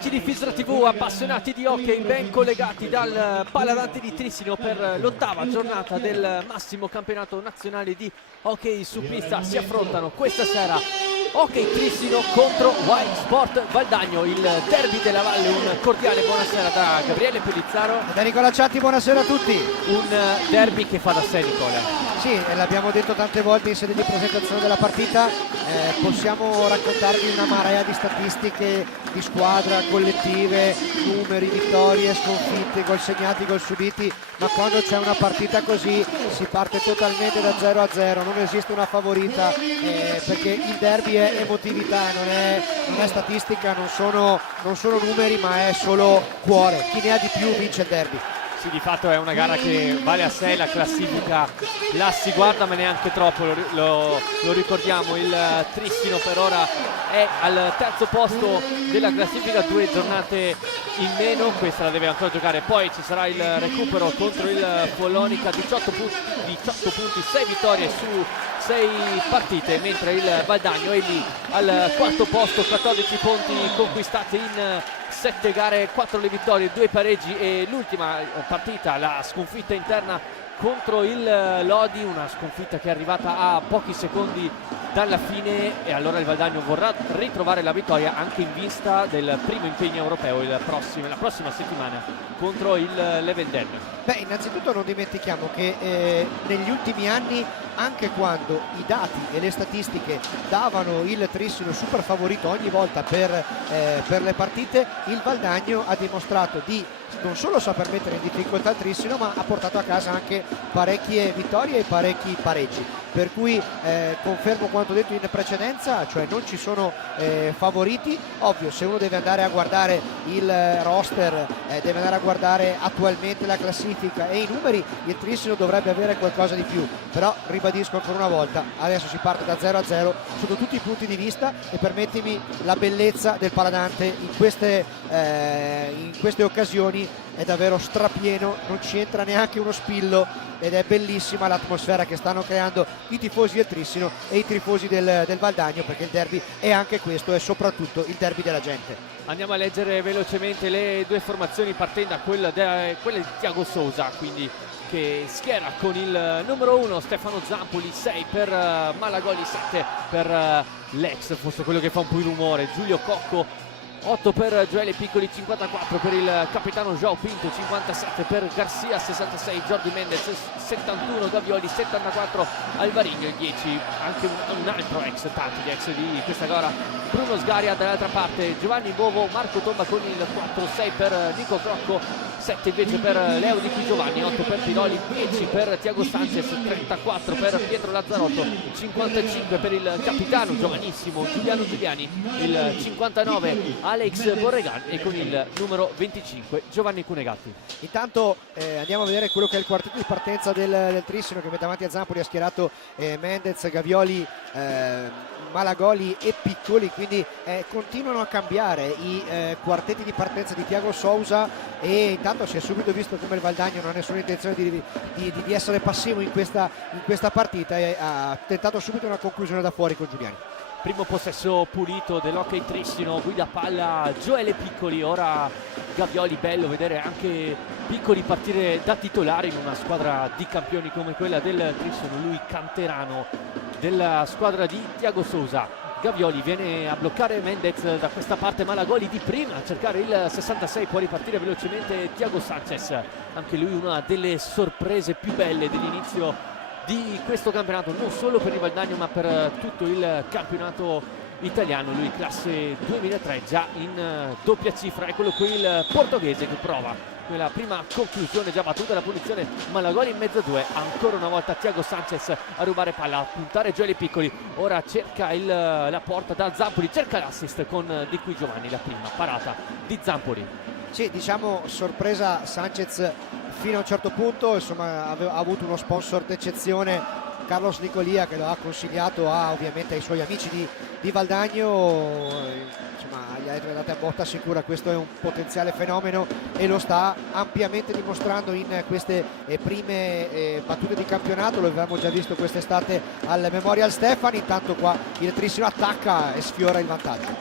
Amici di Fisra TV, appassionati di hockey, ben collegati dal Paladante di Trissino per l'ottava giornata del massimo campionato nazionale di hockey su pista. Si affrontano questa sera Hockey Trissino contro Wild Sport Valdagno, il derby della Valle. Un cordiale buonasera da Gabriele Pellizzaro e da Nicola Ciatti, buonasera a tutti. Un derby che fa da sé, Nicola. Sì, l'abbiamo detto tante volte in sede di presentazione della partita, possiamo raccontarvi una marea di statistiche di squadra, collettive, numeri, vittorie, sconfitte, gol segnati, gol subiti, ma quando c'è una partita così si parte totalmente da 0-0, non esiste una favorita, perché il derby è emotività, non è statistica, non sono numeri, ma è solo cuore. Chi ne ha di più vince il derby. Sì, di fatto è una gara che vale a sé, la classifica la si guarda ma neanche troppo, lo ricordiamo, il Trissino per ora è al terzo posto della classifica, 2 giornate in meno, questa la deve ancora giocare, poi ci sarà il recupero contro il Follonica, 18 punti, 6 vittorie su 6 partite, mentre il Valdagno è lì al quarto posto, 14 punti conquistati in 7 gare, 4 le vittorie, 2 pareggi e l'ultima partita, la sconfitta interna contro il Lodi, una sconfitta che è arrivata a pochi secondi dalla fine, e allora il Valdagno vorrà ritrovare la vittoria anche in vista del primo impegno europeo la prossima settimana contro il Levenden. Beh, innanzitutto non dimentichiamo che negli ultimi anni, anche quando i dati e le statistiche davano il Trissino super favorito ogni volta per le partite, il Valdagno ha dimostrato di non solo saper mettere in difficoltà il Trissino, ma ha portato a casa anche parecchie vittorie e parecchi pareggi, per cui confermo quanto detto in precedenza, cioè non ci sono favoriti. Ovvio, se uno deve andare a guardare il roster, deve andare a guardare attualmente la classifica e i numeri, il Trissino dovrebbe avere qualcosa di più, però ribadisco ancora una volta, adesso si parte da 0-0 sotto tutti i punti di vista, e permettimi, la bellezza del Paladante in queste occasioni è davvero strapieno, non ci entra neanche uno spillo, ed è bellissima l'atmosfera che stanno creando i tifosi del Trissino e i tifosi del Valdagno, perché il derby è anche questo, è soprattutto il derby della gente. Andiamo a leggere velocemente le due formazioni, partendo da quella di Thiago Sousa, quindi che schiera con il numero 1 Stefano Zampoli, 6 per Malagoli, 7 per l'ex, forse quello che fa un po' il rumore, Giulio Cocco, 8 per Gioele Piccoli, 54 per il capitano João Pinto, 57 per Garcia, 66 Jordi Mendez, 71 Gavioli, 74 Alvarino, 10 anche un altro ex, tanti gli ex di questa gara, Bruno Sgaria. Dall'altra parte Giovanni Bovo, Marco Tomba con il 4, 6 per Nico Crocco, 7 invece per Leo Di Qui Giovanni, 8 per Piroli, 10 per Tiago Sanchez, 34 per Pietro Lazzarotto, 55 per il capitano giovanissimo Giuliano Giuliani, il 59 Alex Borregan e con il numero 25 Giovanni Cunegatti. Intanto andiamo a vedere quello che è il quartetto di partenza del Trissino, che mette davanti a Zampoli ha schierato Mendez, Gavioli, Malagoli e Piccoli, quindi continuano a cambiare i quartetti di partenza di Thiago Sousa, e intanto si è subito visto come il Valdagno non ha nessuna intenzione di essere passivo in questa partita, e ha tentato subito una conclusione da fuori con Giuliani. Primo possesso pulito dell'Hockey Trissino, guida palla Gioele Piccoli, ora Gavioli, bello vedere anche Piccoli partire da titolare in una squadra di campioni come quella del Trissino, lui canterano della squadra di Thiago Sousa. Gavioli viene a bloccare Mendez da questa parte, Malagoli di prima a cercare il 66, può ripartire velocemente Thiago Sanchez, anche lui una delle sorprese più belle dell'inizio di questo campionato, non solo per il Valdagno ma per tutto il campionato italiano. Lui classe 2003, già in doppia cifra, eccolo qui il portoghese che prova quella prima conclusione, già battuta la punizione, Malagoli in mezzo a due, ancora una volta Thiago Sanchez a rubare palla, a puntare Gioele Piccoli, ora cerca la porta da Zampoli, cerca l'assist con Di Qui Giovanni, la prima parata di Zampoli. Sì, diciamo sorpresa Sanchez fino a un certo punto, insomma ha avuto uno sponsor d'eccezione Carlos Nicolia, che lo ha consigliato ovviamente ai suoi amici di Valdagno. Insomma, gli ha dato a botta sicura, questo è un potenziale fenomeno e lo sta ampiamente dimostrando in queste prime battute di campionato. Lo avevamo già visto quest'estate al Memorial Stefani. Intanto qua il Trissino attacca e sfiora il vantaggio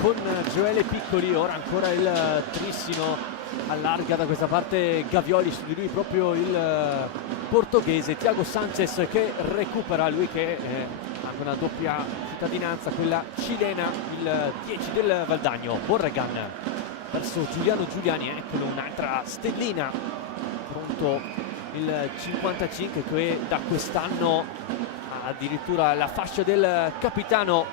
con Gioele Piccoli. Ora ancora il Trissino allarga da questa parte Gavioli, su di lui proprio il portoghese Thiago Sanchez che recupera, lui che ha una doppia cittadinanza, quella cilena, il 10 del Valdagno. Borregan verso Giuliano Giuliani, eccolo un'altra stellina, pronto il 55 che da quest'anno ha addirittura la fascia del capitano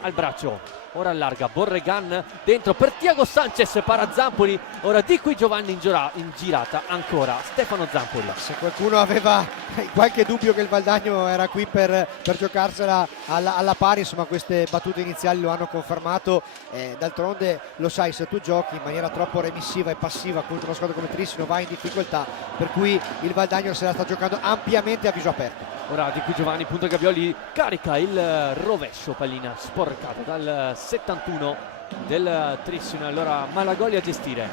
al braccio. Ora allarga Borregan dentro per Thiago Sanchez, para Zampoli, ora di qui Giovanni in girata ancora Stefano Zampoli. Se qualcuno aveva qualche dubbio che il Valdagno era qui per giocarsela alla pari, insomma queste battute iniziali lo hanno confermato. D'altronde lo sai, se tu giochi in maniera troppo remissiva e passiva contro una squadra come Trissino vai in difficoltà, per cui il Valdagno se la sta giocando ampiamente a viso aperto. Ora di qui Giovanni, punto Gavioli, carica il rovescio, pallina sporcata dal 71 del Trissino. Allora Malagoli a gestire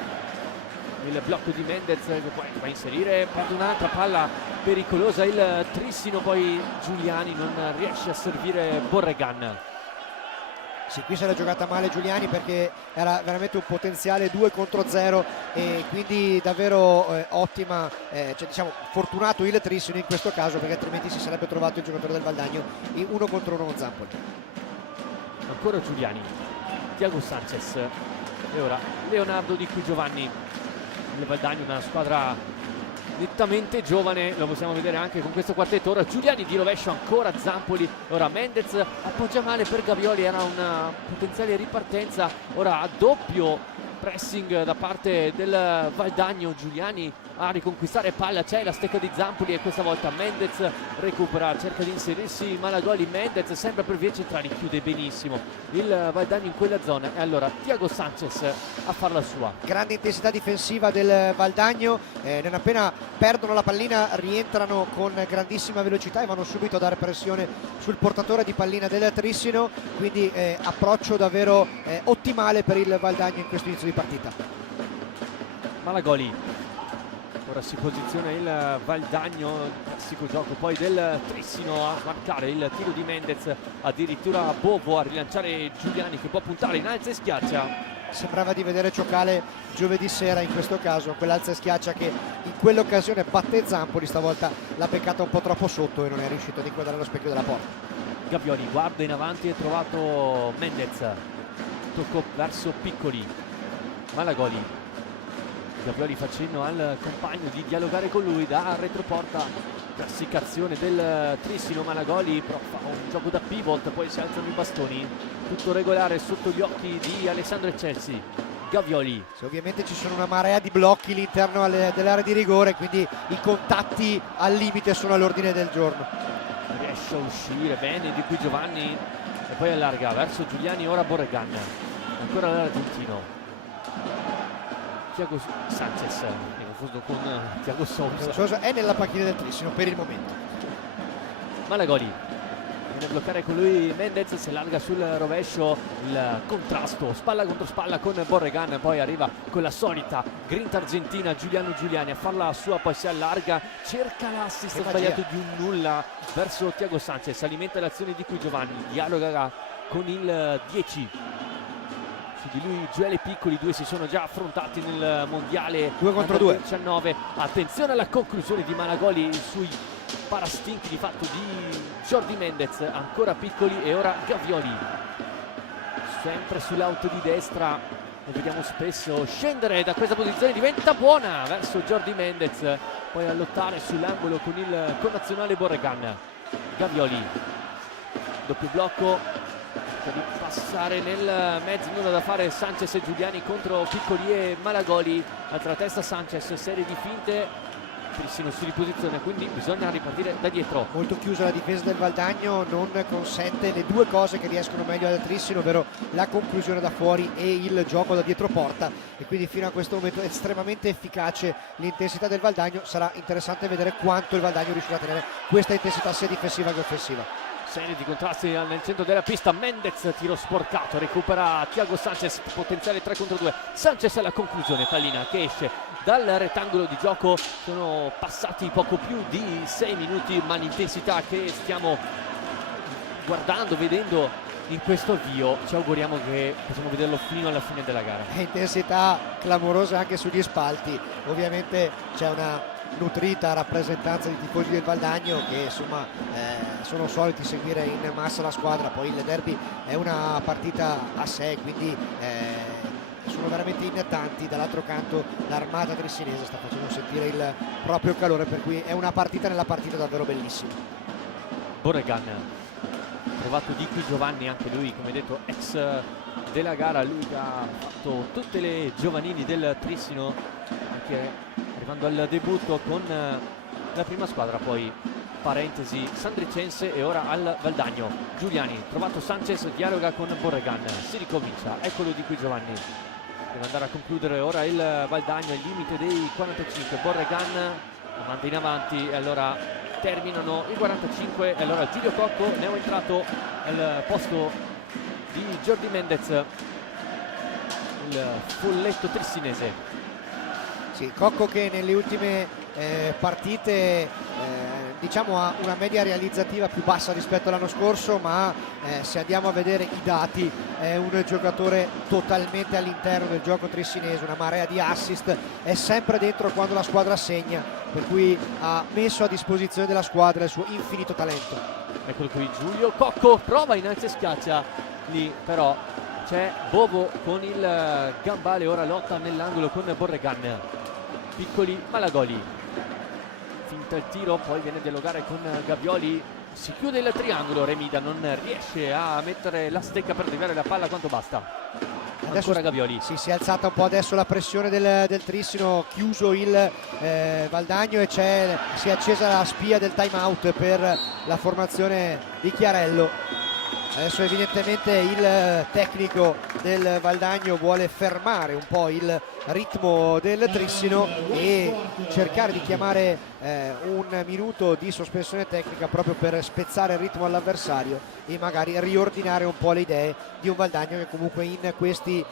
il blocco di Mendez che poi va a inserire, perde un'altra palla pericolosa il Trissino, poi Giuliani non riesce a servire Borregan. Sì, qui se l'ha giocata male Giuliani perché era veramente un potenziale 2 contro 0 e quindi davvero ottima, cioè diciamo fortunato il Trissino in questo caso, perché altrimenti si sarebbe trovato il giocatore del Valdagno in 1 contro 1 con Zampoli. Ancora Giuliani, Thiago Sanchez e ora Leonardo di qui Giovanni. Il Valdagno una squadra nettamente giovane, lo possiamo vedere anche con questo quartetto. Ora Giuliani di rovescio, ancora Zampoli, ora Mendez appoggia male per Gavioli, era una potenziale ripartenza. Ora a doppio pressing da parte del Valdagno, Giuliani a riconquistare palla, c'è la stecca di Zampoli e questa volta Mendez recupera, cerca di inserirsi Malagoli. Mendez sempre per vie centrali, chiude benissimo il Valdagno in quella zona e allora Thiago Sanchez a far la sua. Grande intensità difensiva del Valdagno, non appena perdono la pallina rientrano con grandissima velocità e vanno subito a dare pressione sul portatore di pallina del Trissino, quindi approccio davvero ottimale per il Valdagno in questo inizio di partita. Malagoli, ora si posiziona il Valdagno, classico gioco poi del Trissino a marcare il tiro di Mendez, addirittura Bovo a rilanciare Giuliani che può puntare in alza e schiaccia. Sembrava di vedere Ciocale giovedì sera in questo caso, quell'alza e schiaccia che in quell'occasione batte Zampoli, stavolta l'ha beccata un po' troppo sotto e non è riuscito ad inquadrare lo specchio della porta. Gavioli guarda in avanti e trovato Mendez, tocco verso Piccoli, Malagoli, Gavioli fa cenno al compagno di dialogare con lui da retroporta, classificazione del Trissino. Malagoli però fa un gioco da pivot, poi si alzano i bastoni, tutto regolare sotto gli occhi di Alessandro Eccelsi. Gavioli, ovviamente ci sono una marea di blocchi all'interno dell'area di rigore, quindi i contatti al limite sono all'ordine del giorno. Riesce a uscire bene di qui Giovanni e poi allarga verso Giuliani. Ora Borregan, ancora l'Argentino, Thiago Sanchez, confuso con Thiago Sousa è nella panchina del Trissino per il momento. Malagoli viene a bloccare con lui Mendez, si allarga sul rovescio, il contrasto spalla contro spalla con Borregan, poi arriva con la solita grinta argentina Giuliano Giuliani a farla sua, poi si allarga, cerca l'assist sbagliato di un nulla verso Thiago Sanchez, alimenta l'azione di qui Giovanni, dialoga con il 10. Su di lui Gioele Piccoli, due si sono già affrontati nel mondiale 2 contro 2. 19. Attenzione alla conclusione di Malagoli sui parastinchi di fatto di Jordi Mendez, ancora Piccoli e ora Gavioli, sempre sull'auto di destra, lo vediamo spesso scendere da questa posizione, diventa buona verso Jordi Mendez, poi a lottare sull'angolo con il connazionale Borregan. Gavioli, doppio blocco di passare nel mezzo, nulla da fare Sanchez e Giuliani contro Piccoli e Malagoli, altra testa Sanchez, serie di finte Trissino si riposiziona, quindi bisogna ripartire da dietro. Molto chiusa la difesa del Valdagno, non consente le due cose che riescono meglio al Trissino, ovvero la conclusione da fuori e il gioco da dietro porta, e quindi fino a questo momento è estremamente efficace l'intensità del Valdagno. Sarà interessante vedere quanto il Valdagno riuscirà a tenere questa intensità sia difensiva che offensiva. Serie di contrasti nel centro della pista. Mendez, tiro sporcato, recupera Thiago Sanchez, potenziale 3 contro 2. Sanchez alla conclusione, pallina che esce dal rettangolo di gioco. Sono passati poco più di 6 minuti, ma l'intensità che stiamo guardando, vedendo in questo avvio, ci auguriamo che possiamo vederlo fino alla fine della gara. Intensità clamorosa anche sugli spalti. Ovviamente c'è una nutrita rappresentanza di tifosi del Valdagno che insomma sono soliti seguire in massa la squadra. Poi il derby è una partita a sé, quindi sono veramente in tanti. Dall'altro canto l'armata trissinese sta facendo sentire il proprio calore, per cui è una partita nella partita davvero bellissima. Borregan, trovato di qui Giovanni, anche lui come detto ex della gara, lui che ha fatto tutte le giovanili del Trissino, anche arrivando al debutto con la prima squadra, poi parentesi sandricense e ora al Valdagno. Giuliani, trovato Sanchez, dialoga con Borregan, si ricomincia, eccolo di qui Giovanni, deve andare a concludere ora il Valdagno al limite dei 45. Borregan lo manda in avanti e allora terminano i 45 e allora Giulio Cocco, neoentrato al posto di Jordi Mendez, il folletto trissinese. Sì, Cocco che nelle ultime partite diciamo ha una media realizzativa più bassa rispetto all'anno scorso, ma se andiamo a vedere i dati è un giocatore totalmente all'interno del gioco trissinese, una marea di assist, è sempre dentro quando la squadra segna, per cui ha messo a disposizione della squadra il suo infinito talento. Eccolo qui Giulio Cocco, prova innanzi e schiaccia, lì però c'è Bovo con il gambale, ora lotta nell'angolo con Borregan. Piccoli, Malagoli finta il tiro, poi viene a dialogare con Gavioli, si chiude il triangolo, Remida non riesce a mettere la stecca per arrivare la palla quanto basta. Adesso ancora Gavioli. Sì, si è alzata un po' adesso la pressione del Trissino, chiuso il Valdagno e si è accesa la spia del time out per la formazione di Chiarello. Adesso evidentemente il tecnico del Valdagno vuole fermare un po' il ritmo del Trissino e cercare di chiamare un minuto di sospensione tecnica proprio per spezzare il ritmo all'avversario e magari riordinare un po' le idee di un Valdagno che comunque in questi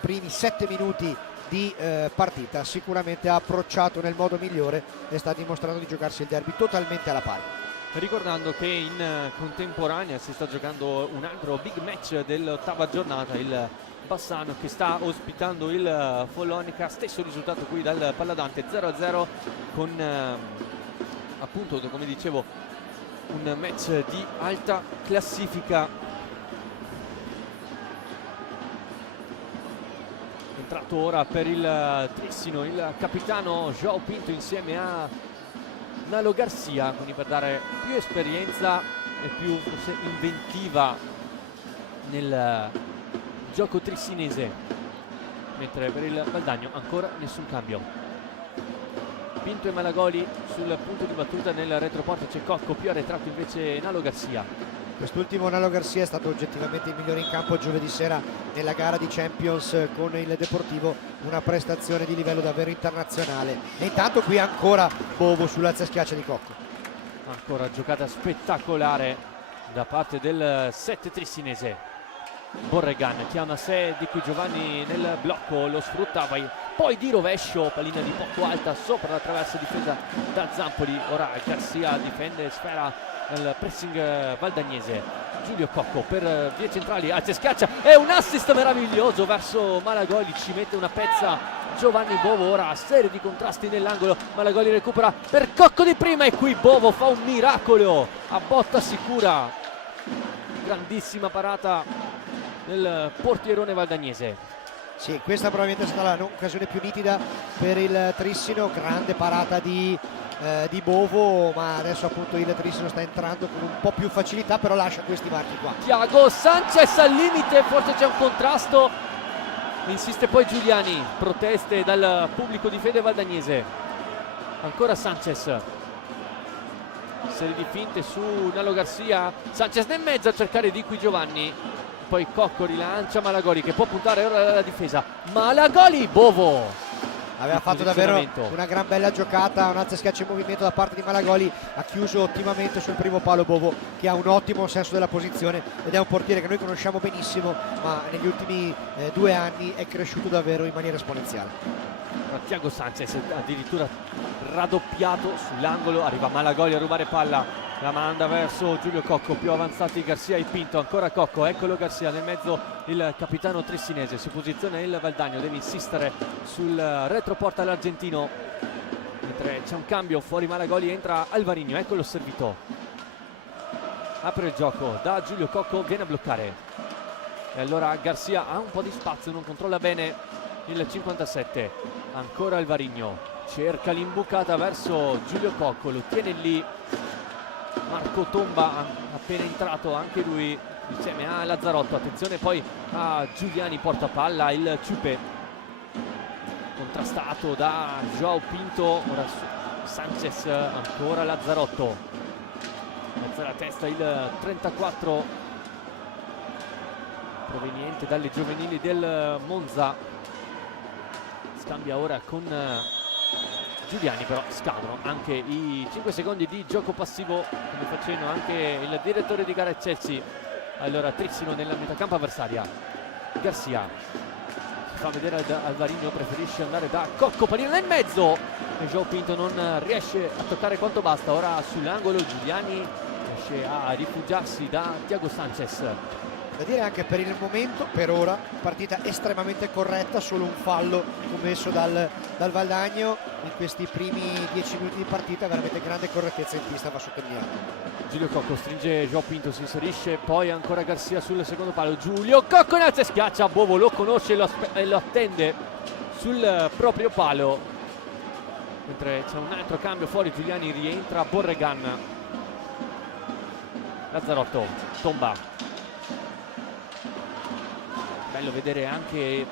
primi 7 minuti di partita sicuramente ha approcciato nel modo migliore e sta dimostrando di giocarsi il derby totalmente alla pari. Ricordando che in contemporanea si sta giocando un altro big match dell'8ª giornata, il Bassano che sta ospitando il Follonica, stesso risultato qui dal Palladante 0-0 con appunto come dicevo un match di alta classifica. Entrato ora per il Trissino il capitano João Pinto insieme a Nalo Garcia, quindi per dare più esperienza e più forse inventiva nel gioco trissinese, mentre per il Valdagno ancora nessun cambio. Pinto e Malagoli sul punto di battuta, nel retroporto c'è Cocco, più arretrato invece Nalo Garcia. Quest'ultimo Nalo Garcia è stato oggettivamente il migliore in campo giovedì sera nella gara di Champions con il Deportivo, una prestazione di livello davvero internazionale. E intanto qui ancora Bovo sull'alza schiaccia di Cocco. Ancora giocata spettacolare da parte del 7 trissinese. Borregan chiama sé di qui Giovanni nel blocco, lo sfruttava, poi di rovescio, pallina di poco alta sopra la traversa difesa da Zampoli. Ora Garcia difende, sfera il pressing valdagnese. Giulio Cocco per vie centrali, alza e schiaccia, è un assist meraviglioso verso Malagoli, ci mette una pezza Giovanni Bovo. Ora serie di contrasti nell'angolo, Malagoli recupera per Cocco di prima e qui Bovo fa un miracolo a botta sicura, grandissima parata del portierone valdagnese. Sì, questa probabilmente è stata l'occasione più nitida per il Trissino, grande parata di Bovo, ma adesso appunto il Trissino sta entrando con un po' più facilità, però lascia questi varchi qua. Thiago Sanchez al limite, forse c'è un contrasto, insiste poi Giuliani, proteste dal pubblico di fede valdagnese. ancora Sanchez, serie di finte su Nalo Garcia, Sanchez nel mezzo a cercare di qui Giovanni, poi Cocco rilancia Malagoli che può puntare ora alla difesa, Malagoli, Bovo aveva fatto davvero una gran bella giocata, un alza schiaccio in movimento da parte di Malagoli, ha chiuso ottimamente sul primo palo Bovo, che ha un ottimo senso della posizione ed è un portiere che noi conosciamo benissimo, ma negli ultimi 2 anni è cresciuto davvero in maniera esponenziale. Thiago Sanchez addirittura raddoppiato sull'angolo, arriva Malagoli a rubare palla, la manda verso Giulio Cocco, più avanzati Garcia e Pinto, ancora Cocco, eccolo Garcia nel mezzo, il capitano trissinese, si posiziona il Valdagno, deve insistere sul retroporta all'argentino, mentre c'è un cambio, fuori Malagoli, entra Alvarinho, eccolo servito, apre il gioco da Giulio Cocco, viene a bloccare e allora Garcia ha un po' di spazio, non controlla bene il 57, ancora Alvarinho, cerca l'imbucata verso Giulio Cocco, lo tiene lì Marco Tomba, appena entrato anche lui insieme a Lazzarotto, attenzione poi a Giuliani, porta palla il Ciupe, contrastato da Joao Pinto, ora Sanchez, ancora Lazzarotto, alza la testa il 34 proveniente dalle giovanili del Monza, cambia ora con Giuliani, però scadono anche i 5 secondi di gioco passivo, come facendo anche il direttore di gara Chelsea. Allora Trissino nella metà campo avversaria, Garcia si fa vedere Alvarinho, preferisce andare da Cocco, pallina nel mezzo e Joao Pinto non riesce a toccare quanto basta, ora sull'angolo Giuliani riesce a rifugiarsi da Thiago Sanchez. Da dire anche per il momento, per ora, partita estremamente corretta, solo un fallo commesso dal Valdagno in questi primi 10 minuti di partita, veramente grande correttezza in pista, va sottolineato. Giulio Cocco stringe Joao Pinto, si inserisce, poi ancora Garcia sul secondo palo, Giulio Cocco in alza e schiaccia, Bovo lo conosce e lo attende sul proprio palo, mentre c'è un altro cambio fuori, Giuliani rientra, Borregan, Lazzarotto, Tomba. Bello vedere anche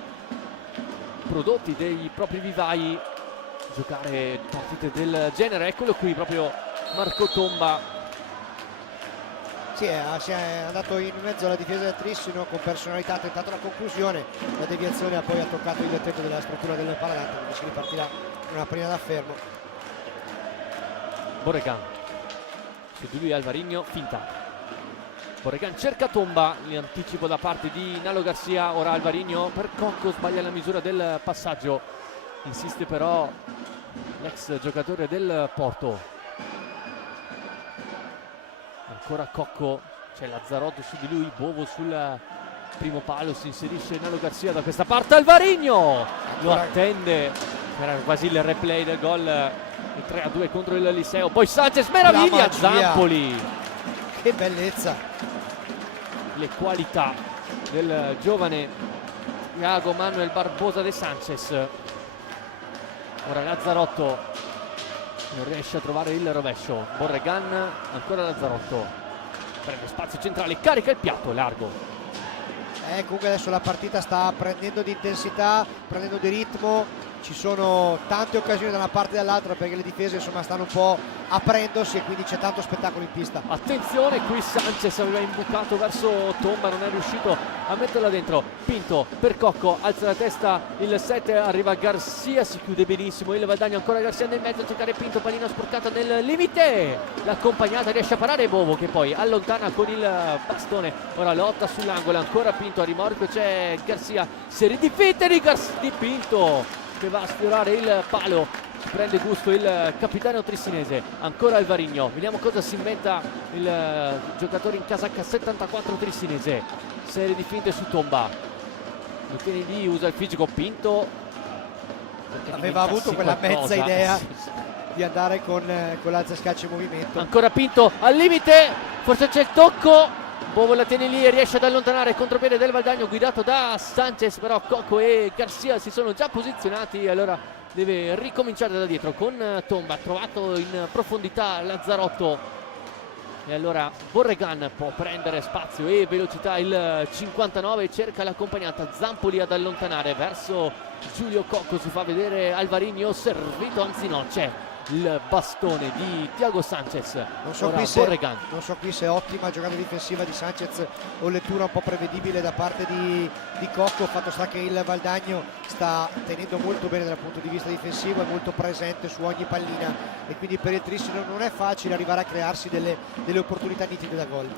prodotti dei propri vivai giocare partite del genere, eccolo qui proprio Marco Tomba. Sì, si è andato in mezzo alla difesa del Trissino con personalità, ha tentato la conclusione, la deviazione ha poi toccato il tetto della struttura del paladante, quindi si ripartirà una prima da fermo. Borregan, su di lui Alvarinho, finta. Borregan cerca Tomba, l'anticipo da parte di Nalo Garcia, ora Alvarinho per Cocco, sbaglia la misura del passaggio, insiste però l'ex giocatore del Porto, ancora Cocco, c'è Lazzarotto su di lui, Bovo sul primo palo, si inserisce Nalo Garcia da questa parte, Alvarinho lo attende, era quasi il replay del gol, il 3-2 contro il Liceo, poi Sanchez, meraviglia, Zampoli, che bellezza, le qualità del giovane Iago Manuel Barbosa de Sanchez. Ora Lazzarotto non riesce a trovare il rovescio, Borregan, ancora Lazzarotto, prende spazio centrale, carica il piatto largo. Comunque adesso la partita sta prendendo di intensità, prendendo di ritmo, ci sono tante occasioni da una parte e dall'altra perché le difese insomma stanno un po' aprendosi e quindi c'è tanto spettacolo in pista. Attenzione, qui Sanchez aveva imbucato verso Tomba, non è riuscito a metterla dentro, Pinto per Cocco, alza la testa il 7, arriva Garcia, si chiude benissimo il Valdagno, ancora Garcia nel mezzo a cercare Pinto, pallina sporcata nel limite, l'accompagnata riesce a parare Bovo che poi allontana con il bastone, ora lotta sull'angolo, ancora Pinto a rimorchio, c'è Garcia, serie di finte di Pinto che va a sfiorare il palo, ci prende gusto il capitano trissinese, ancora Alvarinho, vediamo cosa si inventa il giocatore in casacca 74 trissinese, serie di finte su Tomba, lo tiene lì, usa il fisico, Pinto aveva avuto quella mezza idea di andare con l'alza scaccia in movimento, ancora Pinto al limite, forse c'è il tocco, Bovo la tiene lì e riesce ad allontanare il contropiede del Valdagno guidato da Sanchez, però Cocco e Garcia si sono già posizionati e allora deve ricominciare da dietro con Tomba, trovato in profondità Lazzarotto e allora Borregan può prendere spazio e velocità, il 59 cerca l'accompagnata, Zampoli ad allontanare verso Giulio Cocco, si fa vedere Alvarinho servito, anzi no, c'è il bastone di Thiago Sanchez. Non so, qui se è ottima giocata difensiva di Sanchez o lettura un po' prevedibile da parte di Cocco. Fatto sta che il Valdagno sta tenendo molto bene dal punto di vista difensivo, è molto presente su ogni pallina e quindi per il Trissino non è facile arrivare a crearsi delle opportunità nitide da gol.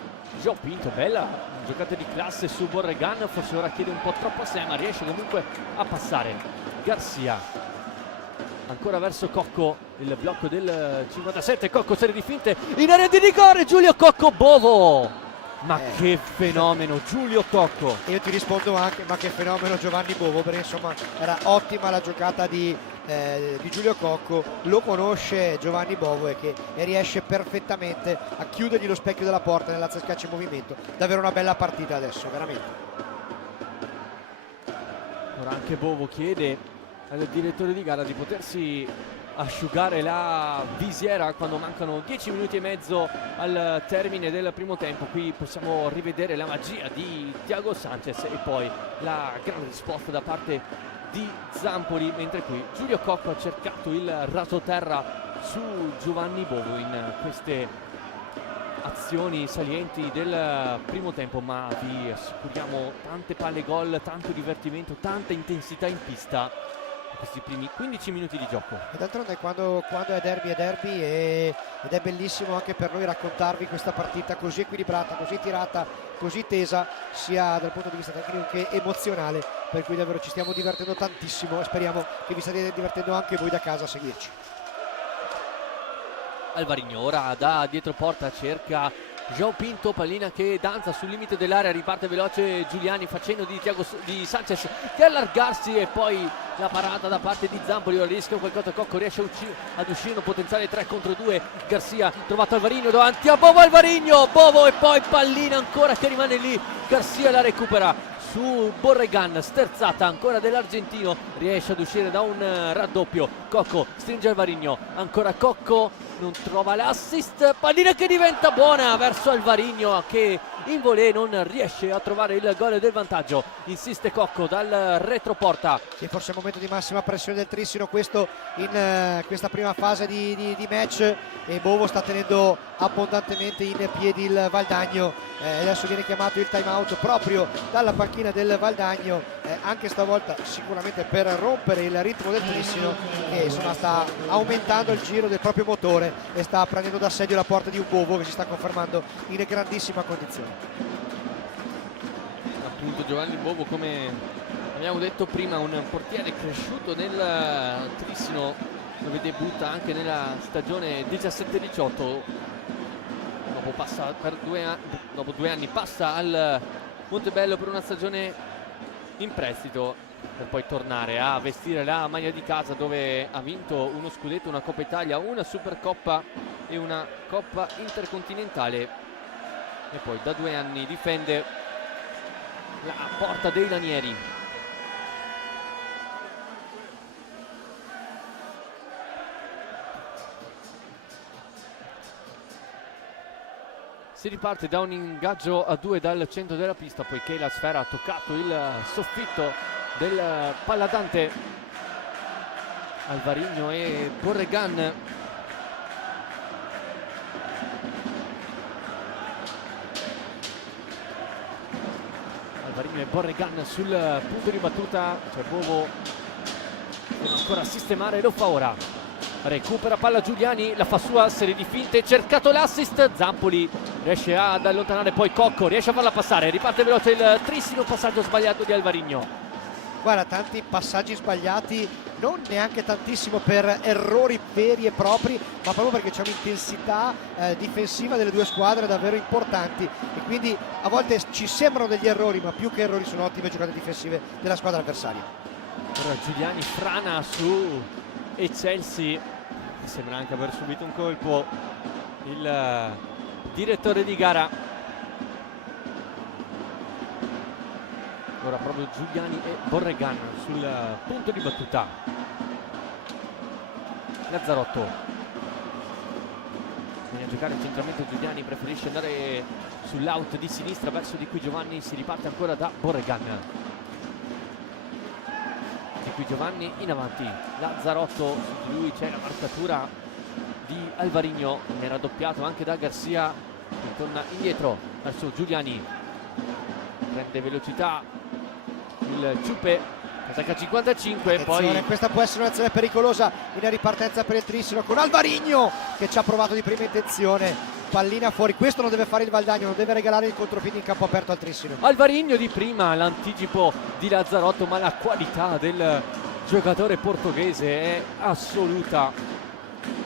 Gio Pinto, bella giocata di classe su Borregan, forse ora chiede un po' troppo a sé ma riesce comunque a passare. Garcia ancora verso Cocco, il blocco del 57, Cocco serie di finte in area di rigore, Giulio Cocco, Bovo, ma che fenomeno Giulio Cocco. E io ti rispondo anche ma che fenomeno Giovanni Bovo, perché insomma era ottima la giocata di Giulio Cocco, lo conosce Giovanni Bovo e riesce perfettamente a chiudergli lo specchio della porta nella Scaccia in movimento. Davvero una bella partita adesso, veramente. Ora anche Bovo chiede al direttore di gara di potersi asciugare la visiera quando mancano 10 minuti e mezzo al termine del primo tempo. Qui possiamo rivedere la magia di Thiago Sanchez e poi la grande risposta da parte di Zampoli, mentre qui Giulio Cocco ha cercato il rasoterra su Giovanni Bovo in queste azioni salienti del primo tempo, ma vi assicuriamo tante palle gol, tanto divertimento, tanta intensità in pista in questi primi 15 minuti di gioco. E d'altronde quando è derby ed è bellissimo anche per noi raccontarvi questa partita così equilibrata, così tirata, così tesa, sia dal punto di vista tecnico che emozionale, per cui davvero ci stiamo divertendo tantissimo e speriamo che vi state divertendo anche voi da casa a seguirci. Alvarinho ora da dietro porta cerca João Pinto, pallina che danza sul limite dell'area, riparte veloce Giuliani facendo di Sanchez che allargarsi e poi la parata da parte di Zampoli. Ora rischia qualcosa, Cocco riesce ad uscire un potenziale 3 contro 2, Garcia trovato Alvarinho davanti a Bovo, Alvarinho, Bovo e poi pallina ancora che rimane lì, Garcia la recupera su Borregan, sterzata ancora dell'argentino, riesce ad uscire da un raddoppio, Cocco stringe Alvarinho, ancora Cocco, non trova l'assist, pallina che diventa buona verso Alvarinho che in volée non riesce a trovare il gol del vantaggio, insiste Cocco dal retroporta. Sì, forse è il momento di massima pressione del Trissino questo in questa prima fase di match, e Bovo sta tenendo abbondantemente in piedi il Valdagno. Adesso viene chiamato il time out proprio dalla panchina del Valdagno, anche stavolta sicuramente per rompere il ritmo del Trissino, che insomma sta aumentando il giro del proprio motore e sta prendendo d'assedio la porta di un Bovo che si sta confermando in grandissima condizione. Appunto Giovanni Bovo, come abbiamo detto prima, un portiere cresciuto nel Trissino, dove debutta anche nella stagione 17-18. Dopo 2 anni passa al Montebello per una stagione in prestito, per poi tornare a vestire la maglia di casa, dove ha vinto uno scudetto, una Coppa Italia, una Supercoppa e una Coppa Intercontinentale, e poi da 2 anni difende la porta dei lanieri. Si riparte da un ingaggio a 2 dal centro della pista, poiché la sfera ha toccato il soffitto del palladante. Alvarinho e Borregan. Alvarinho e Borregan sul punto di battuta, c'è Bovo deve ancora sistemare, lo fa ora. Recupera palla Giuliani, la fa sua, serie di finte, cercato l'assist, Zampoli riesce ad allontanare poi Cocco, riesce a farla passare, riparte veloce il Trissino, passaggio sbagliato di Alvarinho. Guarda, tanti passaggi sbagliati, non neanche tantissimo per errori veri e propri, ma proprio perché c'è un'intensità difensiva delle due squadre davvero importanti, e quindi a volte ci sembrano degli errori, ma più che errori sono ottime giocate difensive della squadra avversaria. Ora Giuliani frana su Chelsea, sembra anche aver subito un colpo il direttore di gara. Ora proprio Giuliani e Borregan sul punto di battuta. Lazzarotto viene a giocare il centramento, Giuliani preferisce andare sull'out di sinistra verso di qui Giovanni, si riparte ancora da Borregan. Di qui Giovanni in avanti, Lazzarotto, su di lui c'è la marcatura di Alvarinho, viene raddoppiato anche da Garcia, torna indietro verso Giuliani, prende velocità il Ciupe, attacca 55 e poi questa può essere un'azione pericolosa in ripartenza per il Trissino con Alvarinho che ci ha provato di prima intenzione, pallina fuori. Questo non deve fare il Valdagno, non deve regalare il contropiede in campo aperto al Trissino. Alvarinho di prima, l'anticipo di Lazzarotto, ma la qualità del giocatore portoghese è assoluta.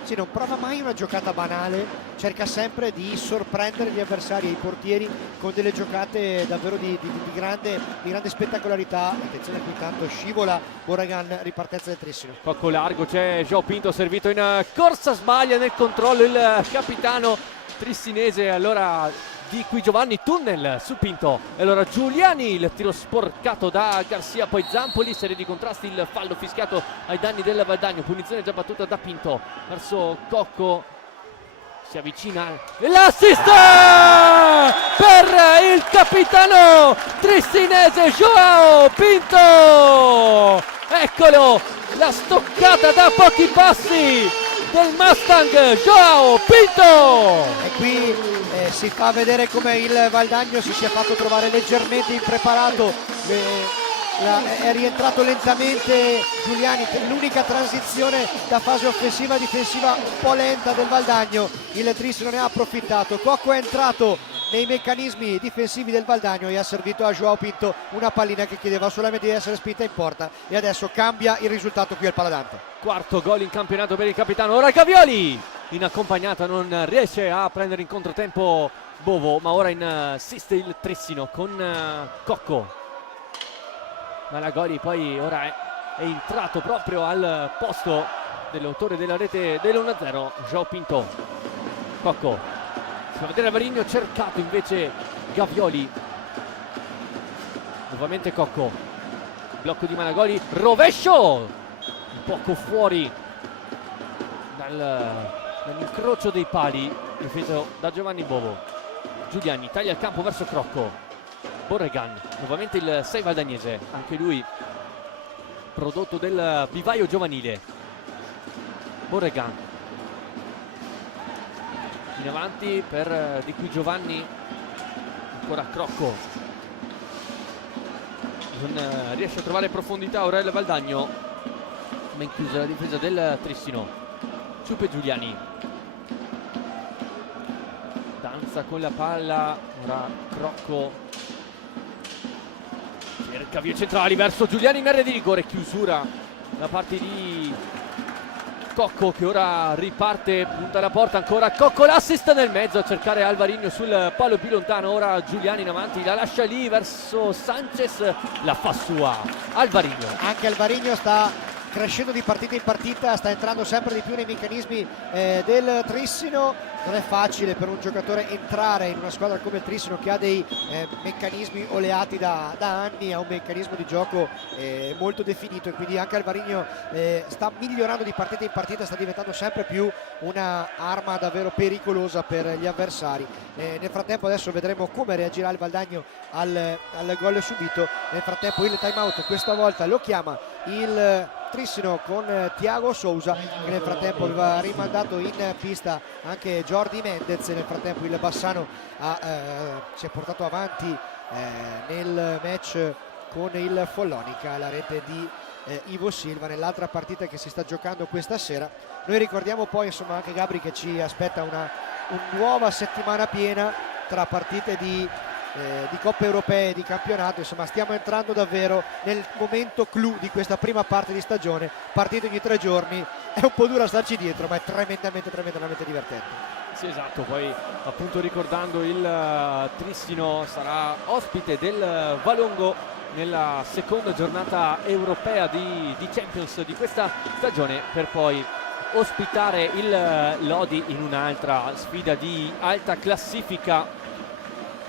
Sì, non prova mai una giocata banale, cerca sempre di sorprendere gli avversari e i portieri con delle giocate davvero di grande spettacolarità. Attenzione qui, tanto scivola Borregan, ripartenza del Trissino. Poco largo, c'è João Pinto servito in corsa, sbaglia nel controllo il capitano trissinese, allora di qui Giovanni, tunnel su Pinto e allora Giuliani, il tiro sporcato da Garcia, poi Zampoli, serie di contrasti, il fallo fischiato ai danni del Valdagno, punizione già battuta da Pinto verso Cocco, si avvicina l'assist per il capitano trissinese João Pinto, eccolo la stoccata da pochi passi del Mustang João Pinto, e qui si fa vedere come il Valdagno si sia fatto trovare leggermente impreparato, è rientrato lentamente Giuliani, l'unica transizione da fase offensiva a difensiva un po' lenta del Valdagno, il Trissino ne ha approfittato. Cocco è entrato nei meccanismi difensivi del Valdagno e ha servito a João Pinto una pallina che chiedeva solamente di essere spinta in porta, e adesso cambia il risultato qui al Paladante. Quarto gol in campionato per il capitano, ora Gavioli in accompagnata non riesce a prendere in controtempo Bovo, ma ora insiste il Trissino con Cocco, Malagoli poi ora è entrato proprio al posto dell'autore della rete dell'1-0 João Pinto. Cocco, si fa vedere Alvarinho, cercato invece Gavioli, nuovamente Cocco, blocco di Malagoli, rovescio un poco fuori dall'incrocio dei pali, difeso da Giovanni Bovo. Giuliani taglia il campo verso Crocco, Borregan, nuovamente il 6 valdagnese, anche lui prodotto del vivaio giovanile. Borregan in avanti per Di qui Giovanni, ancora Crocco, non riesce a trovare profondità Aurelio Valdagno, ma in chiusa la difesa del Trissino. Ciupe Giuliani danza con la palla, ora Crocco cerca vie centrali verso Giuliani in area di rigore, chiusura da parte di Cocco che ora riparte, punta alla porta, ancora Cocco, l'assist nel mezzo a cercare Alvarinho sul palo più lontano, ora Giuliani in avanti, la lascia lì verso Sanchez, la fa sua Alvarinho. Anche Alvarinho sta crescendo di partita in partita, sta entrando sempre di più nei meccanismi del Trissino. Non è facile per un giocatore entrare in una squadra come il Trissino, che ha dei meccanismi oleati da anni, ha un meccanismo di gioco molto definito, e quindi anche Alvarinho sta migliorando di partita in partita, sta diventando sempre più una arma davvero pericolosa per gli avversari. Nel frattempo adesso vedremo come reagirà il Valdagno al gol subito. Nel frattempo il time out questa volta lo chiama il Trissino con Thiago Sousa, che nel frattempo aveva rimandato in pista anche Jordi Mendez. Nel frattempo il Bassano si è portato avanti nel match con il Follonica, la rete di Ivo Silva nell'altra partita che si sta giocando questa sera. Noi ricordiamo poi insomma anche Gabri che ci aspetta una nuova settimana piena tra partite di coppe europee e di campionato. Insomma stiamo entrando davvero nel momento clou di questa prima parte di stagione, partite ogni 3 giorni, è un po' dura starci dietro, ma è tremendamente divertente. Sì, esatto, poi appunto ricordando il Trissino sarà ospite del Valongo nella seconda giornata europea di Champions di questa stagione, per poi ospitare il Lodi in un'altra sfida di alta classifica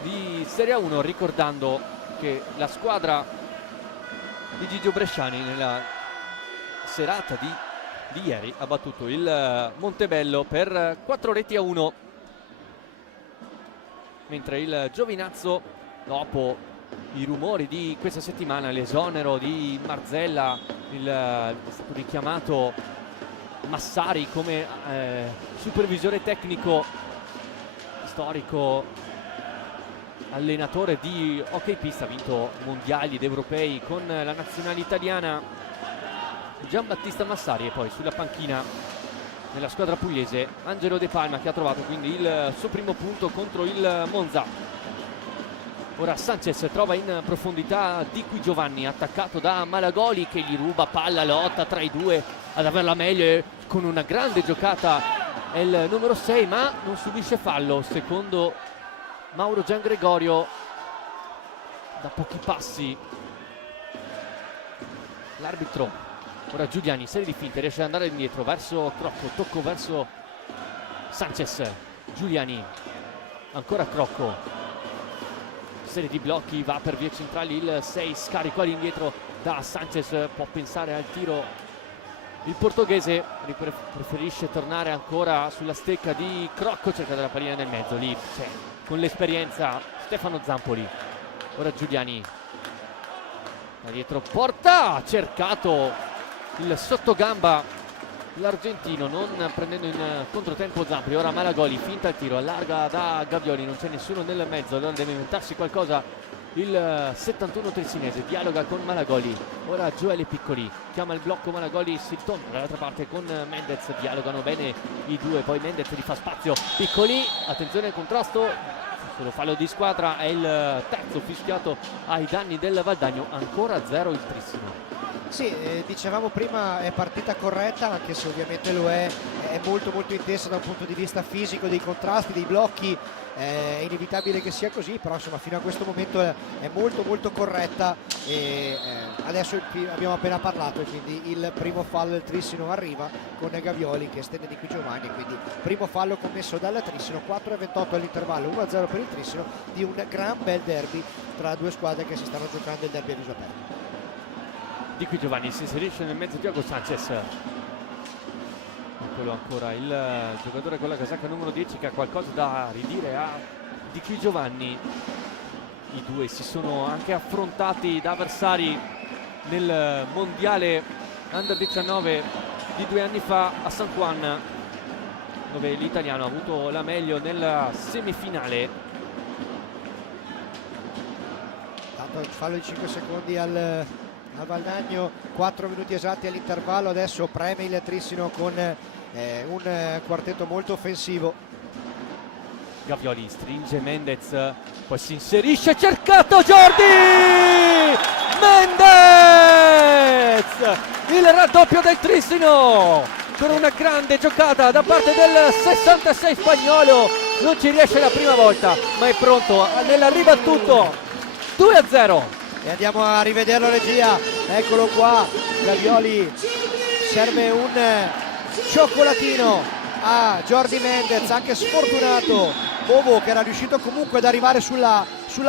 di Serie A1, ricordando che la squadra di Gigio Bresciani nella serata di ieri ha battuto il Montebello per 4-1, mentre il Giovinazzo, dopo i rumori di questa settimana, l'esonero di Marzella, è stato richiamato Massari come supervisore tecnico storico, allenatore di hockey pista, ha vinto mondiali ed europei con la nazionale italiana. Giambattista Massari, e poi sulla panchina nella squadra pugliese Angelo De Palma, che ha trovato quindi il suo primo punto contro il Monza. Ora Sanchez trova in profondità Di Qui Giovanni, attaccato da Malagoli, che gli ruba palla, lotta tra i due ad averla meglio con una grande giocata è il numero 6, ma non subisce fallo secondo Mauro Giangregorio da pochi passi. L'arbitro. Ora Giuliani, serie di finte, riesce ad andare indietro verso Crocco, tocco verso Sanchez. Giuliani, ancora Crocco, serie di blocchi, va per vie centrali il 6, scarico all'indietro da Sanchez, può pensare al tiro il portoghese, preferisce tornare ancora sulla stecca di Crocco, cerca della pallina nel mezzo, lì c'è con l'esperienza Stefano Zampoli. Ora Giuliani da dietro, porta, cercato il sottogamba l'argentino, non prendendo in controtempo Zampoli. Ora Malagoli, finta il tiro, allarga da Gavioli, non c'è nessuno nel mezzo, allora deve inventarsi qualcosa il 71 trisinese, dialoga con Malagoli. Ora Gioele Piccoli chiama il blocco, Malagoli si torna dall'altra parte con Mendez, dialogano bene i due, poi Mendez gli fa spazio, Piccoli, attenzione al contrasto, solo fallo di squadra, è il terzo fischiato ai danni del Valdagno, ancora 0 il Trissino. Sì, dicevamo prima è partita corretta, anche se ovviamente lo è molto molto intensa da un punto di vista fisico, dei contrasti, dei blocchi, è inevitabile che sia così, però insomma fino a questo momento è molto molto corretta e adesso abbiamo appena parlato e quindi il primo fallo del Trissino arriva con Gavioli che stende Di Qui Giovanni, quindi primo fallo commesso dal Trissino, 4:28 all'intervallo, 1-0 per il Trissino, di un gran bel derby tra due squadre che si stanno giocando il derby a viso aperto. Di Qui Giovanni si inserisce nel mezzo Thiago Sanchez, eccolo ancora il giocatore con la casacca numero 10 che ha qualcosa da ridire a Di Qui Giovanni. I due si sono anche affrontati da avversari nel mondiale under 19 di 2 anni fa a San Juan, dove l'italiano ha avuto la meglio nella semifinale. Tanto il fallo di 5 secondi al Valdagno, 4 minuti esatti all'intervallo, adesso preme il Trissino con un quartetto molto offensivo. Gavioli stringe Mendez, poi si inserisce, cercato Jordi Mendez, il raddoppio del Trissino con una grande giocata da parte del 66 spagnolo, non ci riesce la prima volta ma è pronto nella ribattuto. 2-0. E andiamo a rivederlo, regia, eccolo qua, Gavioli serve un cioccolatino a Jordi Mendez, anche sfortunato Bovo che era riuscito comunque ad arrivare sulla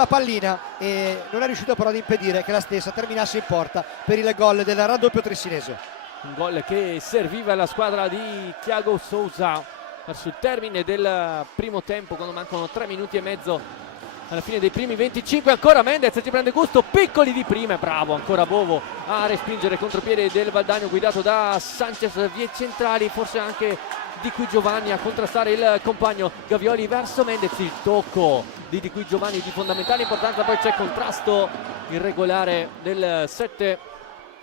pallina e non è riuscito però ad impedire che la stessa terminasse in porta per il gol del raddoppio trissinese. Un gol che serviva alla squadra di Thiago Sousa verso il termine del primo tempo, quando mancano 3 minuti e mezzo alla fine dei primi 25. Ancora Mendez ci prende gusto, Piccoli di prima, è bravo ancora Bovo a respingere contropiede del Valdagno guidato da Sanchez, vie centrali, forse anche Di Qui Giovanni a contrastare il compagno. Gavioli verso Mendez, il tocco di Qui Giovanni di fondamentale importanza, poi c'è contrasto irregolare del 7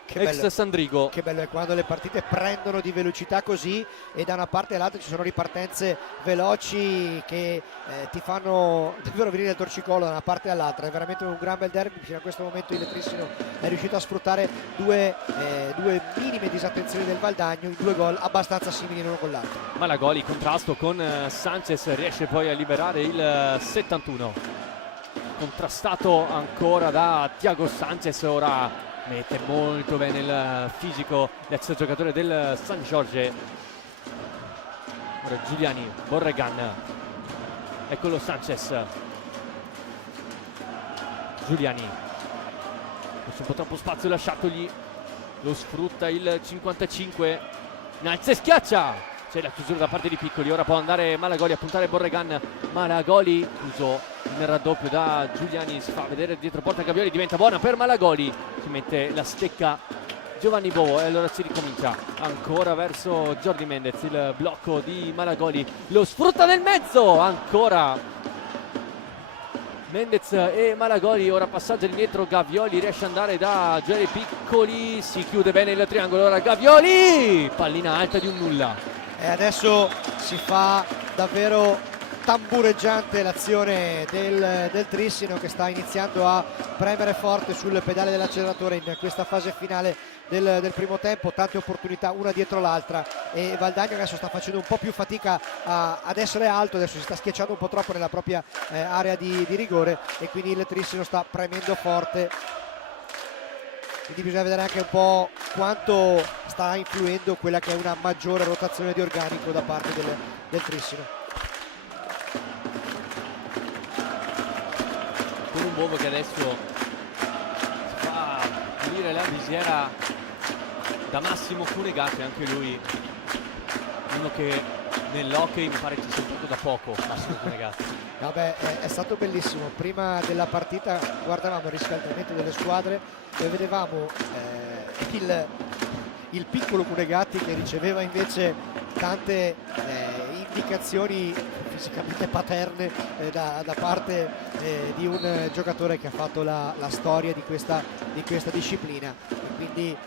ex Sandrigo. Che bello è quando le partite prendono di velocità così e da una parte all'altra ci sono ripartenze veloci che ti fanno davvero venire il torcicollo da una parte all'altra. È veramente un gran bel derby. Fino a questo momento il Trissino è riuscito a sfruttare due minime disattenzioni del Valdagno in 2 gol abbastanza simili l'uno con l'altro. Malagoli, contrasto con Sanchez, riesce poi a liberare il 71, contrastato ancora da Thiago Sanchez. Ora mette molto bene il fisico l'ex giocatore del San Jorge. Ora Giuliani, Borregan, eccolo Sanchez. Giuliani, non c'è un po' troppo spazio lasciatogli, lo sfrutta il 55, Nalza e schiaccia, c'è la chiusura da parte di Piccoli. Ora può andare Malagoli a puntare Borregan, Malagoli chiuso nel raddoppio da Giuliani, si fa vedere dietro porta Gavioli, diventa buona per Malagoli, si mette la stecca Giovanni Bovo, e allora si ricomincia ancora verso Jordi Mendez, il blocco di Malagoli, lo sfrutta nel mezzo, ancora Mendez e Malagoli, ora passaggio indietro, Gavioli riesce ad andare da Gioele Piccoli, si chiude bene il triangolo, ora Gavioli, pallina alta di un nulla. E adesso si fa davvero tambureggiante l'azione del Trissino, che sta iniziando a premere forte sul pedale dell'acceleratore in questa fase finale del primo tempo. Tante opportunità una dietro l'altra, e Valdagno adesso sta facendo un po' più fatica ad essere alto, adesso si sta schiacciando un po' troppo nella propria area di rigore, e quindi il Trissino sta premendo forte. Quindi bisogna vedere anche un po' quanto sta influendo quella che è una maggiore rotazione di organico da parte del Trissino. Con un Bovo che adesso si fa pulire la visiera da Massimo Funegatti, anche lui uno che nell'hockey mi pare ci sia stato da poco. Massimo Funegatti, Vabbè, è stato bellissimo. Prima della partita guardavamo il riscaldamento delle squadre e vedevamo il piccolo Funegatti che riceveva invece tante indicazioni fisicamente paterne da parte di un giocatore che ha fatto la storia di questa disciplina, e quindi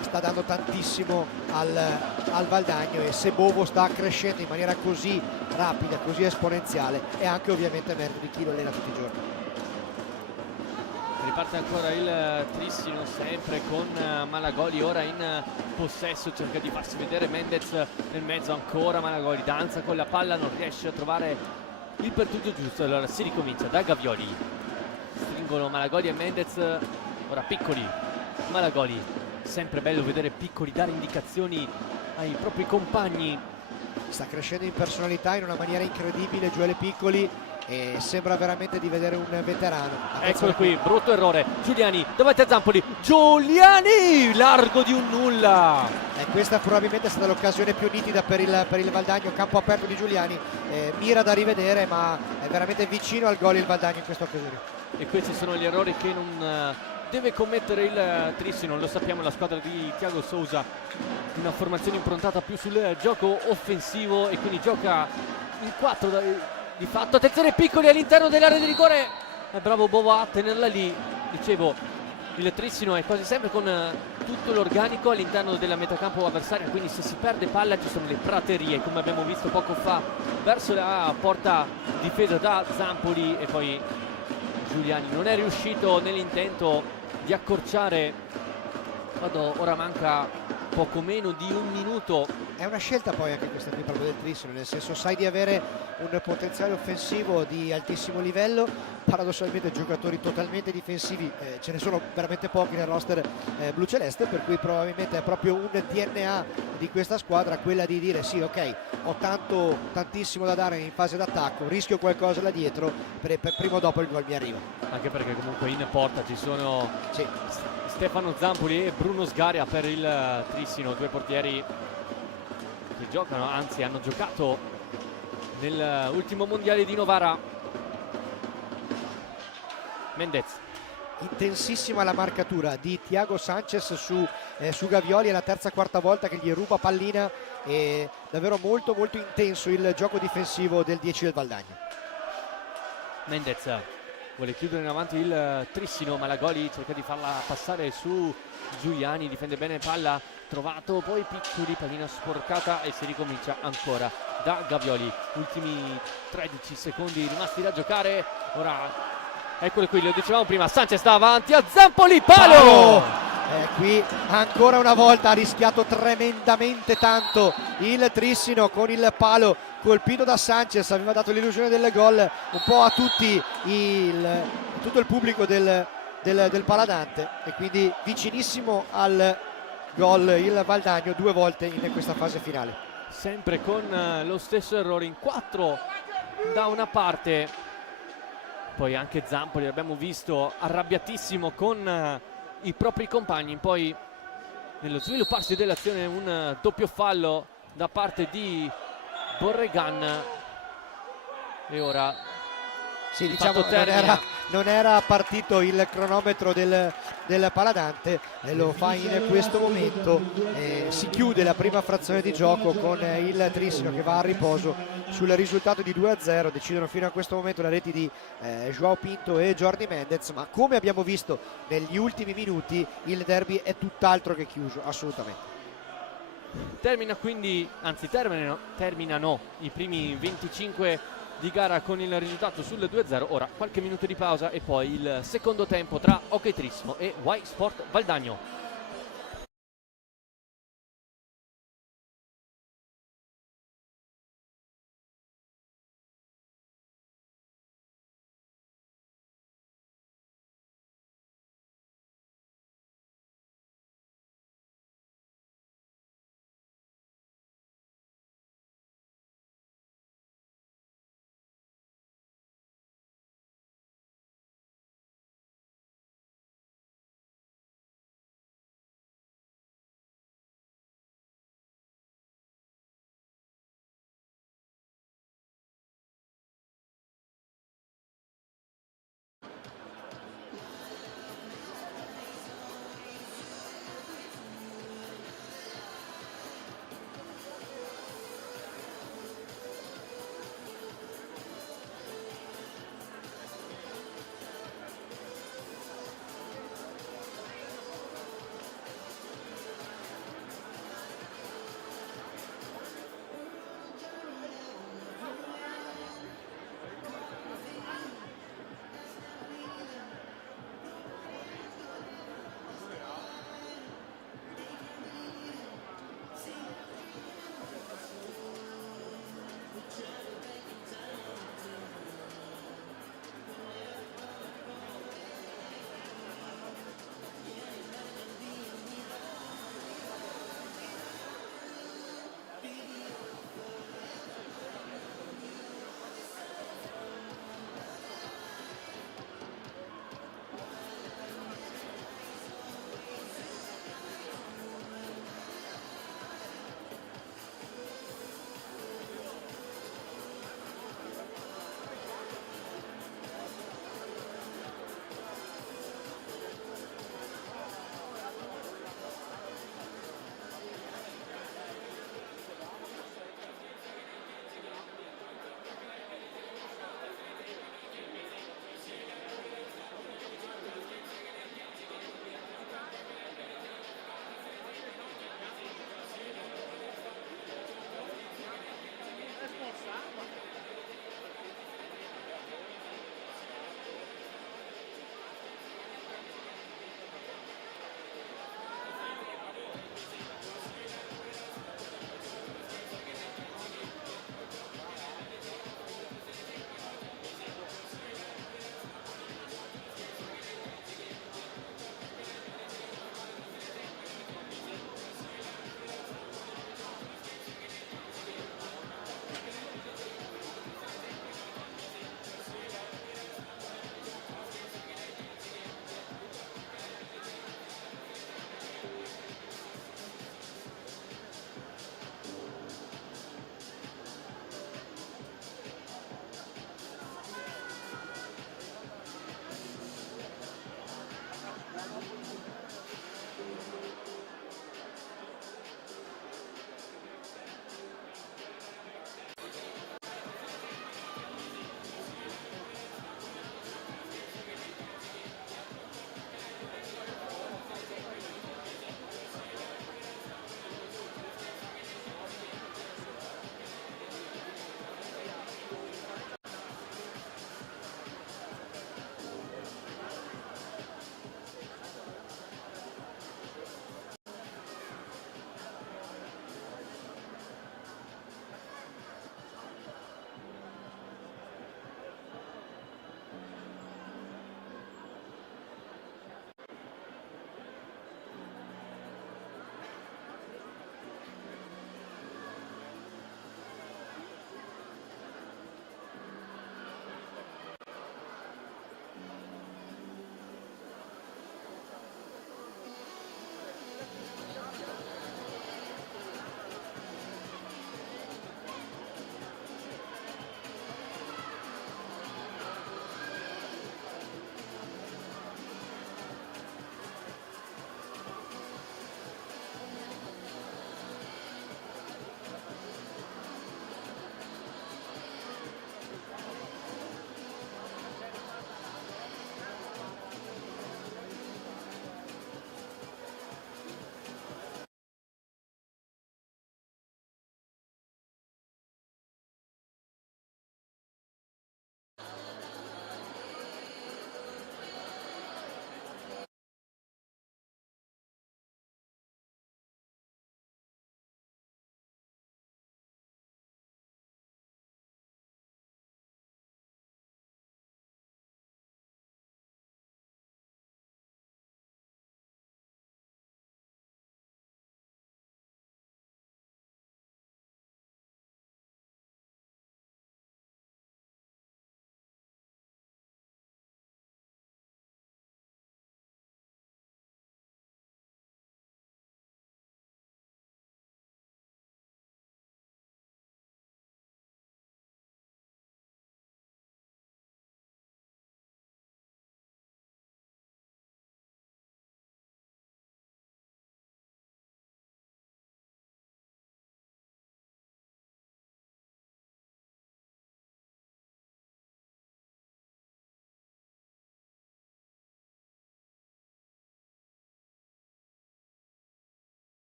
sta dando tantissimo al Valdagno, e se Bovo sta crescendo in maniera così rapida, così esponenziale, è anche ovviamente merito di chi lo allena tutti i giorni. riparte ancora il Trissino, sempre con Malagoli ora in possesso, cerca di farsi vedere Mendez nel mezzo, ancora Malagoli danza con la palla, non riesce a trovare il pertugio giusto, allora si ricomincia da Gavioli, stringono Malagoli e Mendez, ora Piccoli, Malagoli, sempre bello vedere Piccoli dare indicazioni ai propri compagni. Sta crescendo in personalità in una maniera incredibile Gioele Piccoli, e sembra veramente di vedere un veterano. Eccolo qui, brutto errore, Giuliani davanti a Zampoli, Giuliani largo di un nulla, e questa probabilmente è stata l'occasione più nitida per il Valdagno, campo aperto di Giuliani, mira da rivedere, ma è veramente vicino al gol il Valdagno in questa occasione. e questi sono gli errori che non deve commettere il Trissino. Lo sappiamo, la squadra di Thiago Sousa, una formazione improntata più sul gioco offensivo, e quindi gioca in 4 di fatto. Attenzione, Piccoli all'interno dell'area di rigore, è bravo Bovo a tenerla lì. Dicevo, il Trissino è quasi sempre con tutto l'organico all'interno della metacampo avversaria, quindi se si perde palla ci sono le praterie, come abbiamo visto poco fa verso la porta difesa da Zampoli, e poi Giuliani non è riuscito nell'intento di accorciare. Ora manca poco meno di un minuto. È una scelta poi anche questa qui proprio del Trissino, nel senso, sai di avere un potenziale offensivo di altissimo livello, paradossalmente giocatori totalmente difensivi ce ne sono veramente pochi nel roster bluceleste, per cui probabilmente è proprio un DNA di questa squadra quella di dire sì, ok, ho tantissimo da dare in fase d'attacco, rischio qualcosa là dietro, per prima o dopo il gol mi arriva. Anche perché comunque in porta ci sono Sì. Stefano Zampoli e Bruno Sgaria per il Trissino, due portieri che giocano, anzi hanno giocato nell'ultimo mondiale di Novara. Mendez, Intensissima la marcatura di Thiago Sanchez su Gavioli, è la quarta volta che gli ruba pallina, e davvero molto molto intenso il gioco difensivo del 10 del Valdagno. Mendez vuole chiudere in avanti il Trissino, Malagoli cerca di farla passare su Giuliani, difende bene palla, trovato poi Piccoli, pallina sporcata, e si ricomincia ancora da Gavioli. Ultimi 13 secondi rimasti da giocare, ora eccolo qui, lo dicevamo prima, Sanchez davanti a Zampoli, palo! Qui ancora una volta ha rischiato tremendamente tanto il Trissino con il palo colpito da Sanchez, aveva dato l'illusione del gol un po' a tutti tutto il pubblico del Paladante, e quindi vicinissimo al gol il Valdagno due volte in questa fase finale. Sempre con lo stesso errore, in 4 da una parte, poi anche Zampoli l'abbiamo visto arrabbiatissimo con i propri compagni, poi nello svilupparsi dell'azione un doppio fallo da parte di Borregan, e ora Sì, il diciamo fatto termina. non era partito il cronometro del Paladante, lo fa in questo momento, si chiude la prima frazione di gioco con il Trissino che va a riposo sul risultato di 2-0. Decidono fino a questo momento le reti di Joao Pinto e Jordi Mendez, ma come abbiamo visto negli ultimi minuti il derby è tutt'altro che chiuso, assolutamente. Termina quindi, anzi terminano i primi 25 di gara con il risultato sul 2-0. Ora qualche minuto di pausa e poi il secondo tempo tra Hockey Trissimo e Y Sport Valdagno.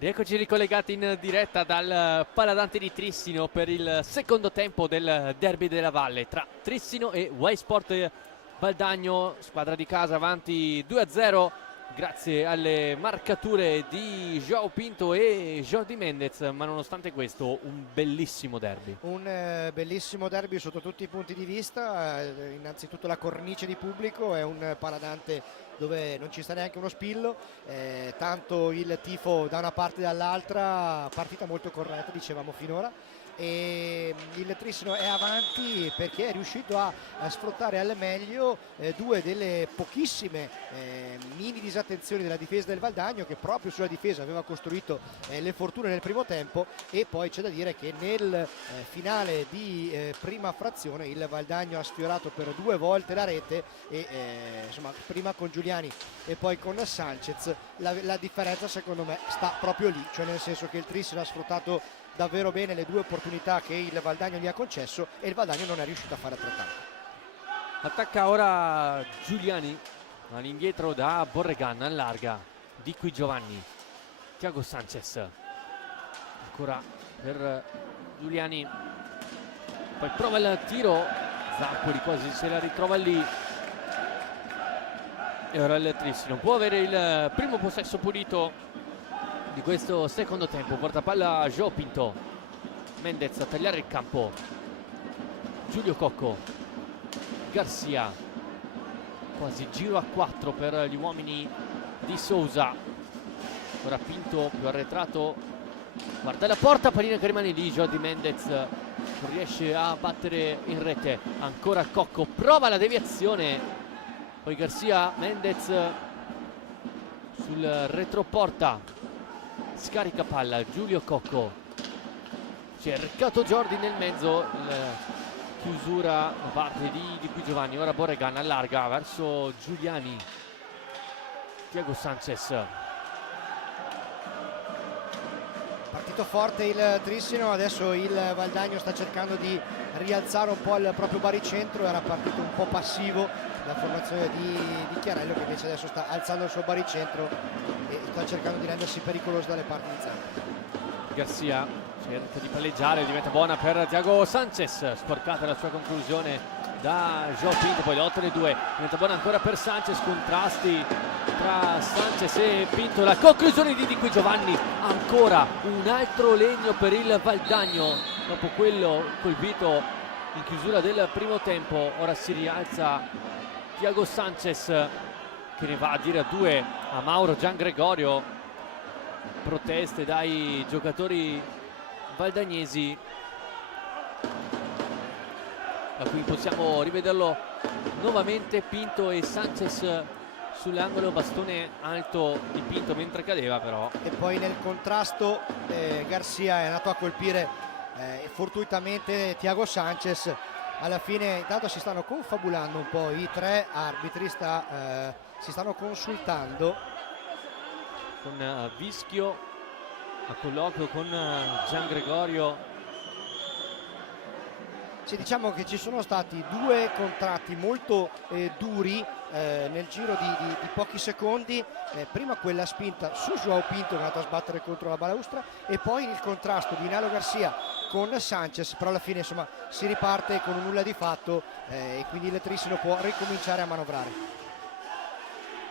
Rieccoci ricollegati in diretta dal Paladante di Trissino per il secondo tempo del derby della Valle tra Trissino e Y-Sport Valdagno, squadra di casa avanti 2-0 grazie alle marcature di João Pinto e Jordi Mendez, ma nonostante questo un bellissimo derby. Un bellissimo derby sotto tutti i punti di vista, innanzitutto la cornice di pubblico, è un Paladante dove non ci sta neanche uno spillo, tanto il tifo da una parte e dall'altra, partita molto corretta dicevamo finora, e il Trissino è avanti perché è riuscito a sfruttare al meglio due delle pochissime mini disattenzioni della difesa del Valdagno, che proprio sulla difesa aveva costruito le fortune nel primo tempo, e poi c'è da dire che nel finale di prima frazione il Valdagno ha sfiorato per 2 volte la rete e insomma prima con Giuliani e poi con Sanchez. La differenza secondo me sta proprio lì, cioè nel senso che il Trissino ha sfruttato davvero bene le 2 opportunità che il Valdagno gli ha concesso e il Valdagno non è riuscito a fare altrettanto. Attacca ora Giuliani, all'indietro da Borregan, allarga di qui Giovanni, Thiago Sanchez ancora per Giuliani, poi prova il tiro, Zappoli quasi se la ritrova lì, e ora il Trissino può avere il primo possesso pulito di questo secondo tempo. Porta palla João Pinto, Mendez a tagliare il campo, Giulio Cocco, Garcia, quasi giro a 4 per gli uomini di Sousa. Ora Pinto più arretrato, guarda la porta, pallina che rimane lì, Jordi Mendez non riesce a battere in rete, ancora Cocco, prova la deviazione, poi Garcia, Mendez sul retroporta, scarica palla, Giulio Cocco, cercato Jordi nel mezzo, chiusura da parte di qui Giovanni. Ora Borregan allarga verso Giuliani, Thiago Sanchez. Partito forte il Trissino, adesso il Valdagno sta cercando di rialzare un po' il proprio baricentro, era partito un po' passivo la formazione di Chiarello, che invece adesso sta alzando il suo baricentro e sta cercando di rendersi pericoloso dalle parti iniziali. Garcia cerca di palleggiare, diventa buona per Thiago Sanchez, sporcata la sua conclusione da João Pinto, poi l'8-2, diventa buona ancora per Sanchez, contrasti tra Sanchez e Pinto, la conclusione di qui Giovanni, ancora un altro legno per il Valdagno dopo quello colpito in chiusura del primo tempo. Ora si rialza Thiago Sanchez che ne va a dire a 2 a Mauro Giangregorio, proteste dai giocatori valdagnesi, da cui possiamo rivederlo nuovamente, Pinto e Sanchez sull'angolo, bastone alto di Pinto mentre cadeva però. E poi nel contrasto Garcia è andato a colpire fortuitamente Thiago Sanchez. Alla fine intanto si stanno confabulando un po' i 3 arbitri, si stanno consultando con Vischio a colloquio con Giangregorio. Sì, diciamo che ci sono stati 2 contratti molto duri nel giro di pochi secondi, prima quella spinta su João Pinto che è andato a sbattere contro la balaustra, e poi il contrasto di Nalo Garcia con Sanchez, però alla fine insomma si riparte con un nulla di fatto e quindi il Trissino può ricominciare a manovrare.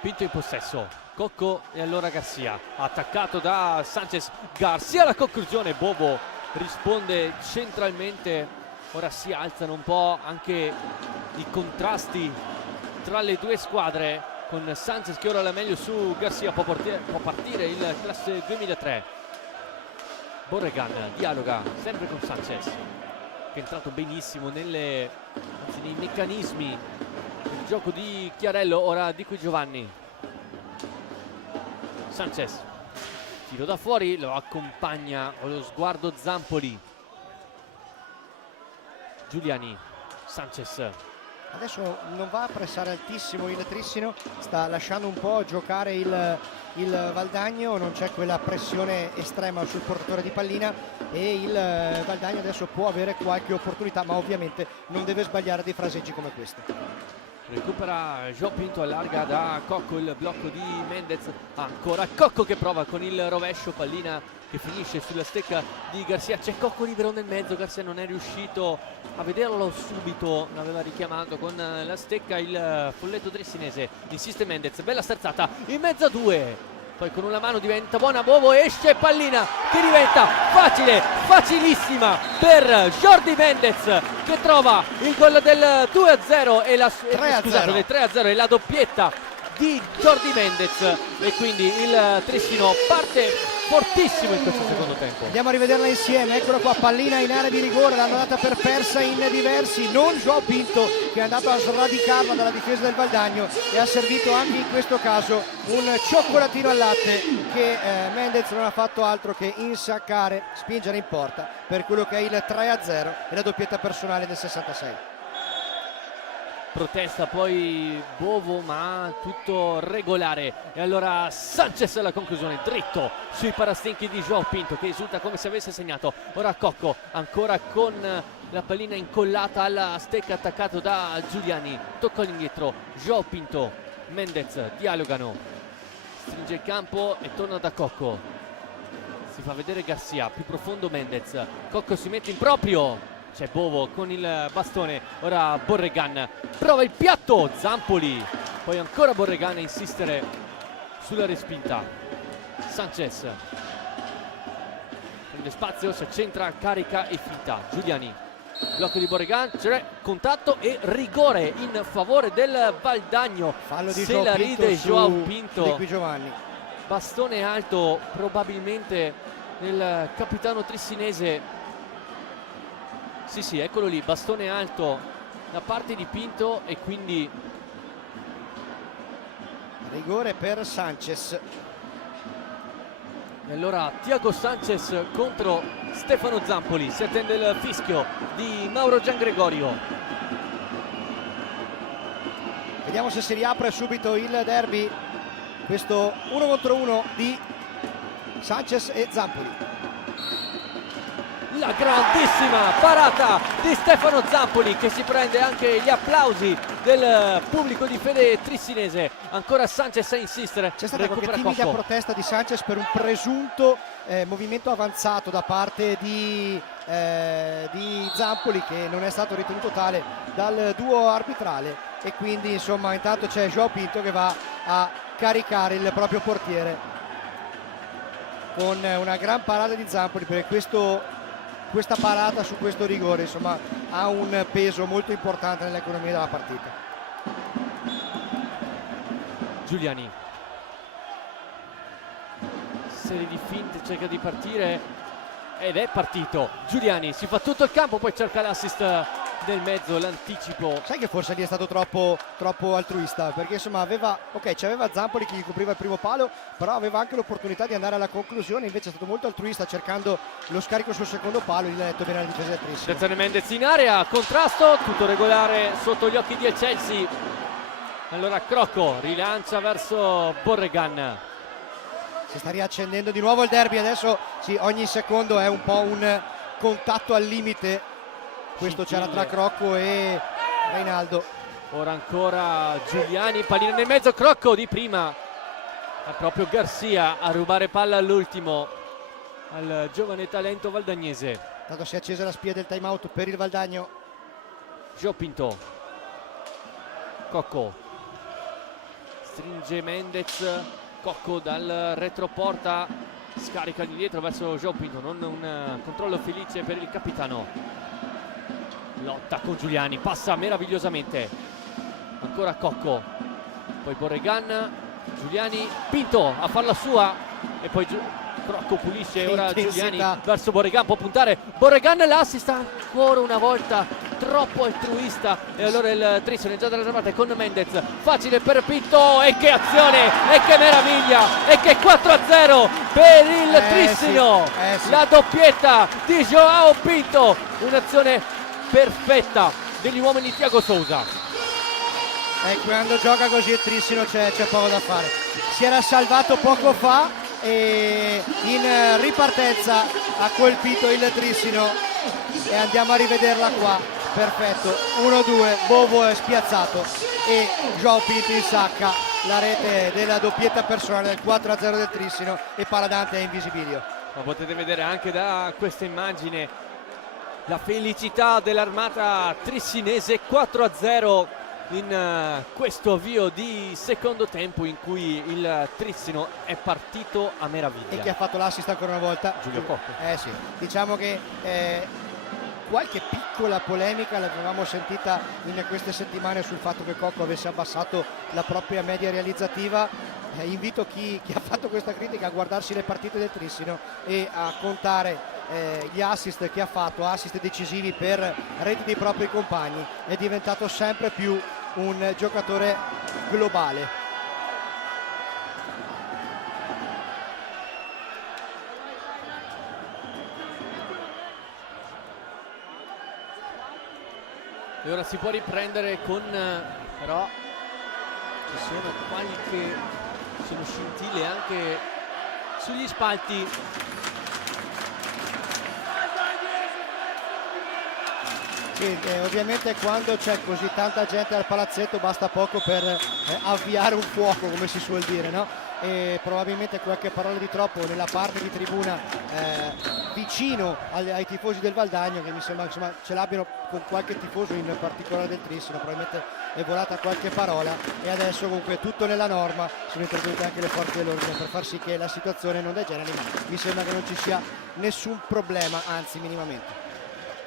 Pinto in possesso, Cocco e allora Garcia, attaccato da Sanchez, Garcia la conclusione, Bobo risponde centralmente. Ora si alzano un po' anche i contrasti tra le 2 squadre, con Sanchez che ora la meglio su Garcia, può partire il classe 2003. Borregan dialoga sempre con Sanchez, che è entrato benissimo nei meccanismi del gioco di Chiarello. Ora di qui Giovanni, Sanchez, tiro da fuori, lo accompagna con lo sguardo Zampoli, Giuliani, Sanchez. Adesso non va a pressare altissimo il Trissino, sta lasciando un po' giocare il Valdagno, non c'è quella pressione estrema sul portatore di pallina e il Valdagno adesso può avere qualche opportunità, ma ovviamente non deve sbagliare dei fraseggi come questo. recupera João Pinto, allarga da Cocco il blocco di Mendez, ancora Cocco che prova con il rovescio, pallina che finisce sulla stecca di Garcia, c'è Cocco libero nel mezzo, Garcia non è riuscito a vederlo subito, l'aveva richiamato con la stecca il folletto trissinese, insiste Mendez, bella sterzata in mezzo a due, poi con una mano diventa buona, Bovo esce, pallina che diventa facile, facilissima per Jordi Mendez che trova il gol del 2-0 e la, scusate, del 3-0 e la doppietta di Jordi Mendez, e quindi il Trissino parte fortissimo in questo secondo tempo. Andiamo a rivederla insieme, eccola qua, pallina in area di rigore, l'hanno data per persa in diversi, non João Pinto che è andato a sradicarla dalla difesa del Valdagno e ha servito anche in questo caso un cioccolatino al latte che Mendez non ha fatto altro che insaccare, spingere in porta per quello che è il 3-0 e la doppietta personale del 66. Protesta poi Bovo, ma tutto regolare, e allora Sanchez alla conclusione, dritto sui parastinchi di João Pinto che risulta come se avesse segnato. Ora Cocco ancora con la pallina incollata alla stecca, attaccato da Giuliani, tocca all'indietro João Pinto, Mendez dialogano, stringe il campo e torna da Cocco, si fa vedere Garcia, più profondo Mendez, Cocco si mette in proprio, c'è Bovo con il bastone, ora Borregan prova il piatto, Zampoli, poi ancora Borregan a insistere sulla respinta, Sanchez prende spazio, si accentra, carica e finta, Giuliani, blocco di Borregan, c'è contatto e rigore in favore del Valdagno, fallo di se la ride João Pinto, bastone alto probabilmente nel capitano trissinese. Sì, eccolo lì, bastone alto da parte di Pinto e quindi rigore per Sanchez. E allora Thiago Sanchez contro Stefano Zampoli, si attende il fischio di Mauro Giangregorio. Vediamo se si riapre subito il derby, questo 1 contro 1 di Sanchez e Zampoli. La grandissima parata di Stefano Zampoli che si prende anche gli applausi del pubblico di fede trissinese. Ancora Sanchez a insistere. C'è stata qualche timida protesta di Sanchez per un presunto movimento avanzato da parte di Zampoli, che non è stato ritenuto tale dal duo arbitrale, e quindi insomma intanto c'è João Pinto che va a caricare il proprio portiere con una gran parata di Zampoli, perché questa parata su questo rigore insomma ha un peso molto importante nell'economia della partita. Giuliani, serie di finte, cerca di partire ed è partito. Giuliani si fa tutto il campo, poi cerca l'assist del mezzo, l'anticipo. Sai che forse lì è stato troppo altruista, perché insomma c'aveva Zampoli che gli copriva il primo palo, però aveva anche l'opportunità di andare alla conclusione, invece è stato molto altruista cercando lo scarico sul secondo palo, gli ha detto bene la difesa del Trissino. Attenzione Mendez in area, contrasto, tutto regolare sotto gli occhi di El Chelsea. Allora Crocco rilancia verso Borregan. Si sta riaccendendo di nuovo il derby, adesso sì, ogni secondo è un po' un contatto al limite. Questo c'era tra Crocco e Reinaldo. Ora ancora Giuliani, pallina nel mezzo, Crocco di prima. È proprio Garcia a rubare palla all'ultimo al giovane talento valdagnese. Tanto si è accesa la spia del time out per il Valdagno. João Pinto, Cocco stringe Mendez, Cocco dal retroporta, scarica di dietro verso João Pinto, non un controllo felice per il capitano. Lotta con Giuliani, passa meravigliosamente, ancora Cocco, poi Borregan, Giuliani, Pinto a farla sua e poi Crocco pulisce, che ora intensità. Giuliani verso Borregan, può puntare Borregan, l'assist ancora una volta troppo altruista, e allora il Trissino è già dall'altra parte con Mendez, facile per Pinto, e che azione, e che meraviglia, e che 4-0 per il Trissino, sì. La doppietta di João Pinto, un'azione perfetta degli uomini di Thiago Sousa. Quando gioca così il Trissino c'è poco da fare. Si era salvato poco fa e in ripartenza ha colpito il Trissino, e andiamo a rivederla qua. perfetto, 1-2, Bovo è spiazzato e Joao Pinto insacca la rete della doppietta personale del 4-0 del Trissino e Paladante è in visibilio. Ma potete vedere anche da questa immagine la felicità dell'armata trissinese, 4-0 in questo avvio di secondo tempo in cui il Trissino è partito a meraviglia. E chi ha fatto l'assist ancora una volta? Giulio Cocco. Sì, diciamo che qualche piccola polemica l'avevamo sentita in queste settimane sul fatto che Cocco avesse abbassato la propria media realizzativa. Invito chi ha fatto questa critica a guardarsi le partite del Trissino e a contare gli assist che ha fatto, assist decisivi per reti dei propri compagni. È diventato sempre più un giocatore globale. E ora si può riprendere con però ci sono scintille anche sugli spalti. Sì, ovviamente quando c'è così tanta gente al palazzetto basta poco per avviare un fuoco, come si suol dire, no? E probabilmente qualche parola di troppo nella parte di tribuna vicino ai tifosi del Valdagno, che mi sembra insomma ce l'abbiano con qualche tifoso in particolare del Trissino, probabilmente è volata qualche parola e adesso comunque tutto nella norma, sono intervenute anche le forze dell'ordine per far sì che la situazione non degeneri, ma mi sembra che non ci sia nessun problema, anzi minimamente.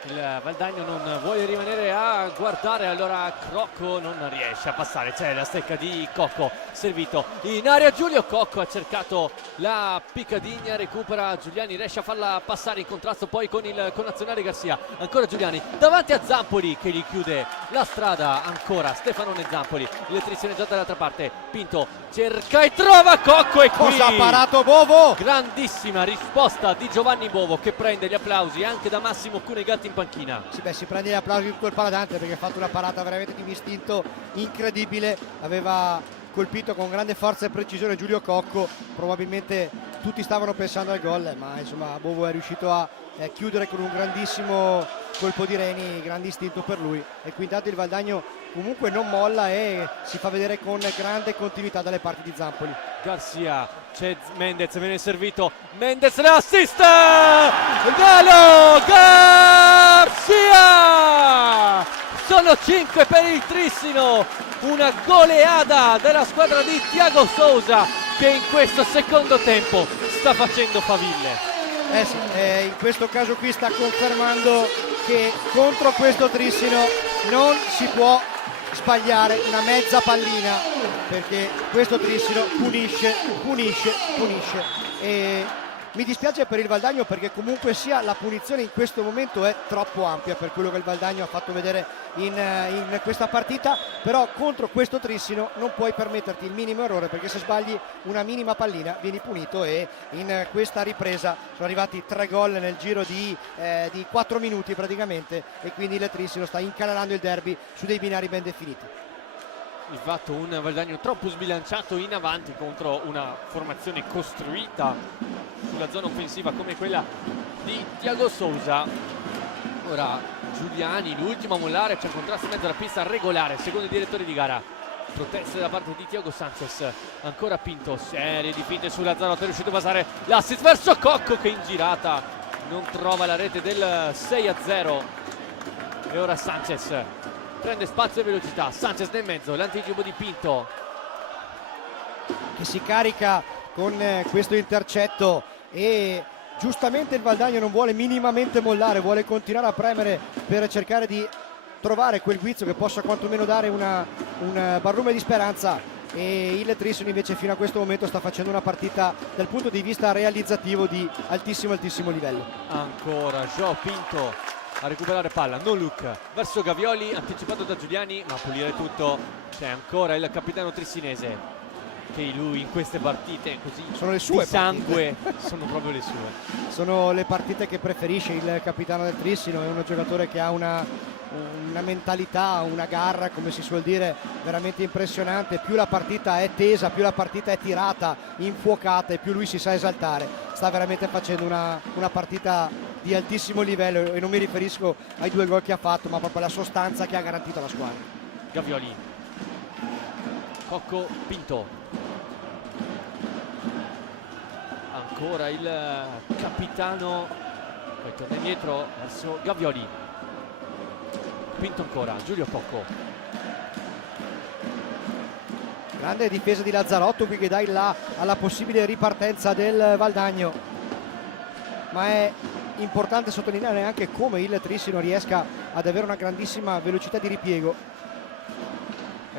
Il Valdagno non vuole rimanere a guardare, allora Crocco non riesce a passare, c'è la stecca di Cocco, servito in area Giulio Cocco, ha cercato la Piccadigna, recupera Giuliani, riesce a farla passare in contrasto poi con il connazionale Garcia, ancora Giuliani davanti a Zampoli che gli chiude la strada, ancora Stefanone Zampoli, il Trissino già dall'altra parte, Pinto cerca e trova Cocco e qui cosa ha parato Bovo? Grandissima risposta di Giovanni Bovo che prende gli applausi anche da Massimo Cunegatti in panchina. Sì, si prende gli applausi di tutto il Paladante perché ha fatto una parata veramente di istinto incredibile, aveva colpito con grande forza e precisione Giulio Cocco, probabilmente tutti stavano pensando al gol, ma insomma Bovo è riuscito a chiudere con un grandissimo colpo di reni, grande istinto per lui e qui intanto il Valdagno comunque non molla e si fa vedere con grande continuità dalle parti di Zampoli. Garcia, c'è Mendez, viene servito, Mendez l'assist, Galo Garcia, sono 5 per il Trissino, una goleada della squadra di Thiago Sousa che in questo secondo tempo sta facendo faville. Sì, in questo caso qui sta confermando che contro questo Trissino non si può sbagliare una mezza pallina perché questo Trissino punisce e mi dispiace per il Valdagno perché comunque sia la punizione in questo momento è troppo ampia per quello che il Valdagno ha fatto vedere in questa partita, però contro questo Trissino non puoi permetterti il minimo errore perché se sbagli una minima pallina vieni punito e in questa ripresa sono arrivati 3 gol nel giro di 4 minuti praticamente e quindi il Trissino sta incanalando il derby su dei binari ben definiti. Il fatto un Valdagno troppo sbilanciato in avanti contro una formazione costruita sulla zona offensiva come quella di Thiago Sousa. Ora Giuliani, l'ultimo a mollare, c'è un contrasto in mezzo alla pista regolare, secondo i direttori di gara. Proteste da parte di Thiago Sanchez, ancora Pinto, serie di finte sulla zona, è riuscito a basare l'assist verso Cocco che in girata non trova la rete del 6-0 e ora Sanchez prende spazio e velocità, Sanchez nel mezzo, l'anticipo di Pinto che si carica con questo intercetto e giustamente il Valdagno non vuole minimamente mollare, vuole continuare a premere per cercare di trovare quel guizzo che possa quantomeno dare un barlume di speranza e il Trissino invece fino a questo momento sta facendo una partita dal punto di vista realizzativo di altissimo livello. Ancora Joao Pinto a recuperare palla, no look verso Gavioli, anticipato da Giuliani, ma a pulire tutto c'è ancora il capitano trissinese che lui in queste partite così sono le sue di sangue sono proprio le sue, sono le partite che preferisce il capitano del Trissino, è uno giocatore che ha una mentalità, una garra come si suol dire veramente impressionante, più la partita è tesa, più la partita è tirata, infuocata e più lui si sa esaltare, sta veramente facendo una partita di altissimo livello, e non mi riferisco ai 2 gol che ha fatto, ma proprio alla sostanza che ha garantito alla squadra. Gavioli, Cocco, Pinto, ancora il capitano, poi torna indietro verso Gavioli, Pinto ancora, Giulio Cocco, grande difesa di Lazzarotto qui che dà il là alla possibile ripartenza del Valdagno, ma è importante sottolineare anche come il Trissino riesca ad avere una grandissima velocità di ripiego.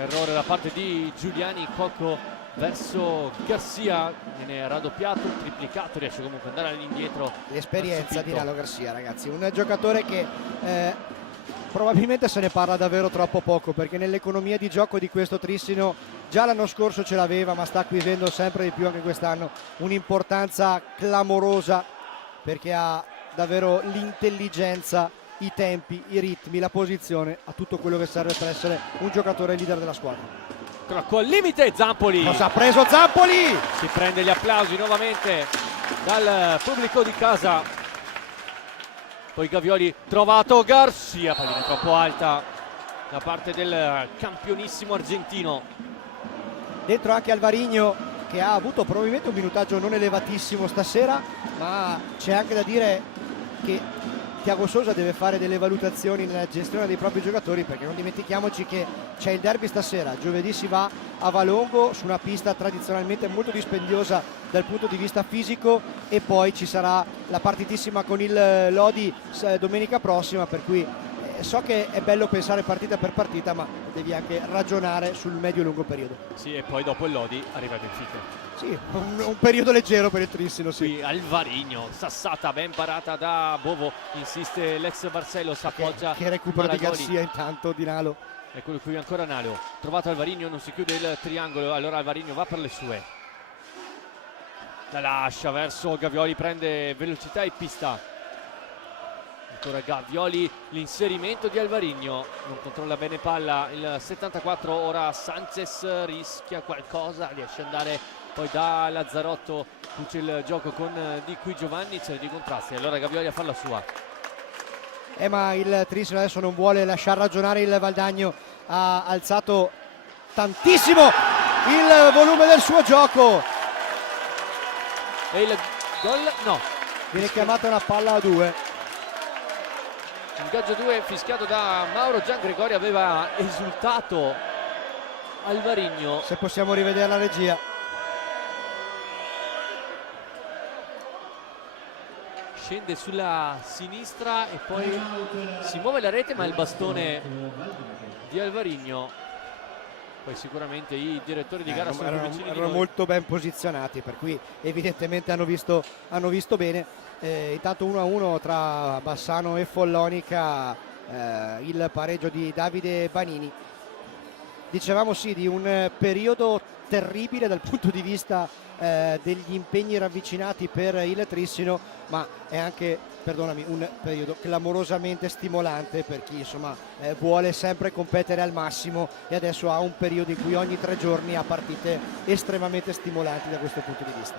errore da parte di Giuliani, Cocco verso Garcia, viene raddoppiato, triplicato, riesce comunque ad andare all'indietro. L'esperienza di Nalo Garcia, ragazzi, un giocatore che probabilmente se ne parla davvero troppo poco, perché nell'economia di gioco di questo Trissino già l'anno scorso ce l'aveva, ma sta acquisendo sempre di più anche quest'anno un'importanza clamorosa, perché ha davvero l'intelligenza, i tempi, i ritmi, la posizione, a tutto quello che serve per essere un giocatore leader della squadra. Crocco al limite, Zampoli, Cosa ha preso Zampoli? si prende gli applausi nuovamente dal pubblico di casa. Poi Gavioli, trovato Garcia, pallina troppo alta da parte del campionissimo argentino. Dentro anche Alvarino, che ha avuto probabilmente un minutaggio non elevatissimo stasera, ma c'è anche da dire che Thiago Sousa deve fare delle valutazioni nella gestione dei propri giocatori, perché non dimentichiamoci che c'è il derby stasera, giovedì si va a Valongo su una pista tradizionalmente molto dispendiosa dal punto di vista fisico, e poi ci sarà la partitissima con il Lodi domenica prossima, per cui so che è bello pensare partita per partita, ma devi anche ragionare sul medio-lungo periodo. Sì, e poi dopo il Lodi arriva il Benfica. Sì, un periodo leggero per il Trissino, sì. Qui Alvarino, sassata ben parata da Bovo, insiste l'ex Barcelo, si appoggia. Che recupero di Maragoli. Garcia intanto di Nalo. Eccolo qui ancora Nalo, trovato Alvarino, non si chiude il triangolo, allora Alvarino va per le sue, la lascia verso Gavioli, prende velocità e pista, ancora Gavioli, l'inserimento di Alvarino, non controlla bene palla, il 74, ora Sanchez rischia qualcosa, riesce ad andare poi da Lazzarotto, cuce il gioco con Di Qui Giovanni, c'è dei contrasti, allora Gavioli a far la sua. Ma il Trissino adesso non vuole lasciar ragionare il Valdagno, ha alzato tantissimo il volume del suo gioco, E il gol, no, viene chiamata una palla a 2. ingaggio 2 fischiato da Mauro Giangregori, aveva esultato Alvarino. Se possiamo rivedere la regia. Scende sulla sinistra e poi si muove la rete, ma il bastone di Alvarino. Poi sicuramente i direttori di gara sono più vicini di erano noi. molto ben posizionati, per cui evidentemente hanno visto bene. Intanto 1-1 tra Bassano e Follonica, il pareggio di Davide Banini. Dicevamo sì, di un periodo terribile dal punto di vista degli impegni ravvicinati per il Trissino, ma è anche, perdonami, un periodo clamorosamente stimolante per chi insomma vuole sempre competere al massimo, e adesso ha un periodo in cui ogni 3 giorni ha partite estremamente stimolanti da questo punto di vista.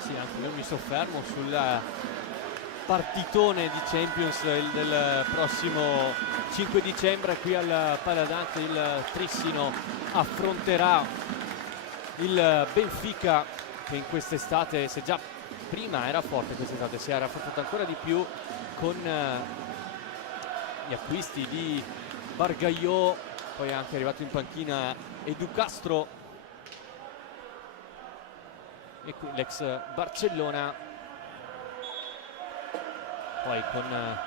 Sì, anche io mi soffermo sul partitone di Champions del prossimo 5 dicembre qui al Paladante. Il Trissino affronterà il Benfica, che in quest'estate, se già prima era forte quest'estate, si era rafforzato ancora di più con gli acquisti di Bargaio, poi è anche arrivato in panchina Edu Castro, e qui l'ex Barcellona, poi con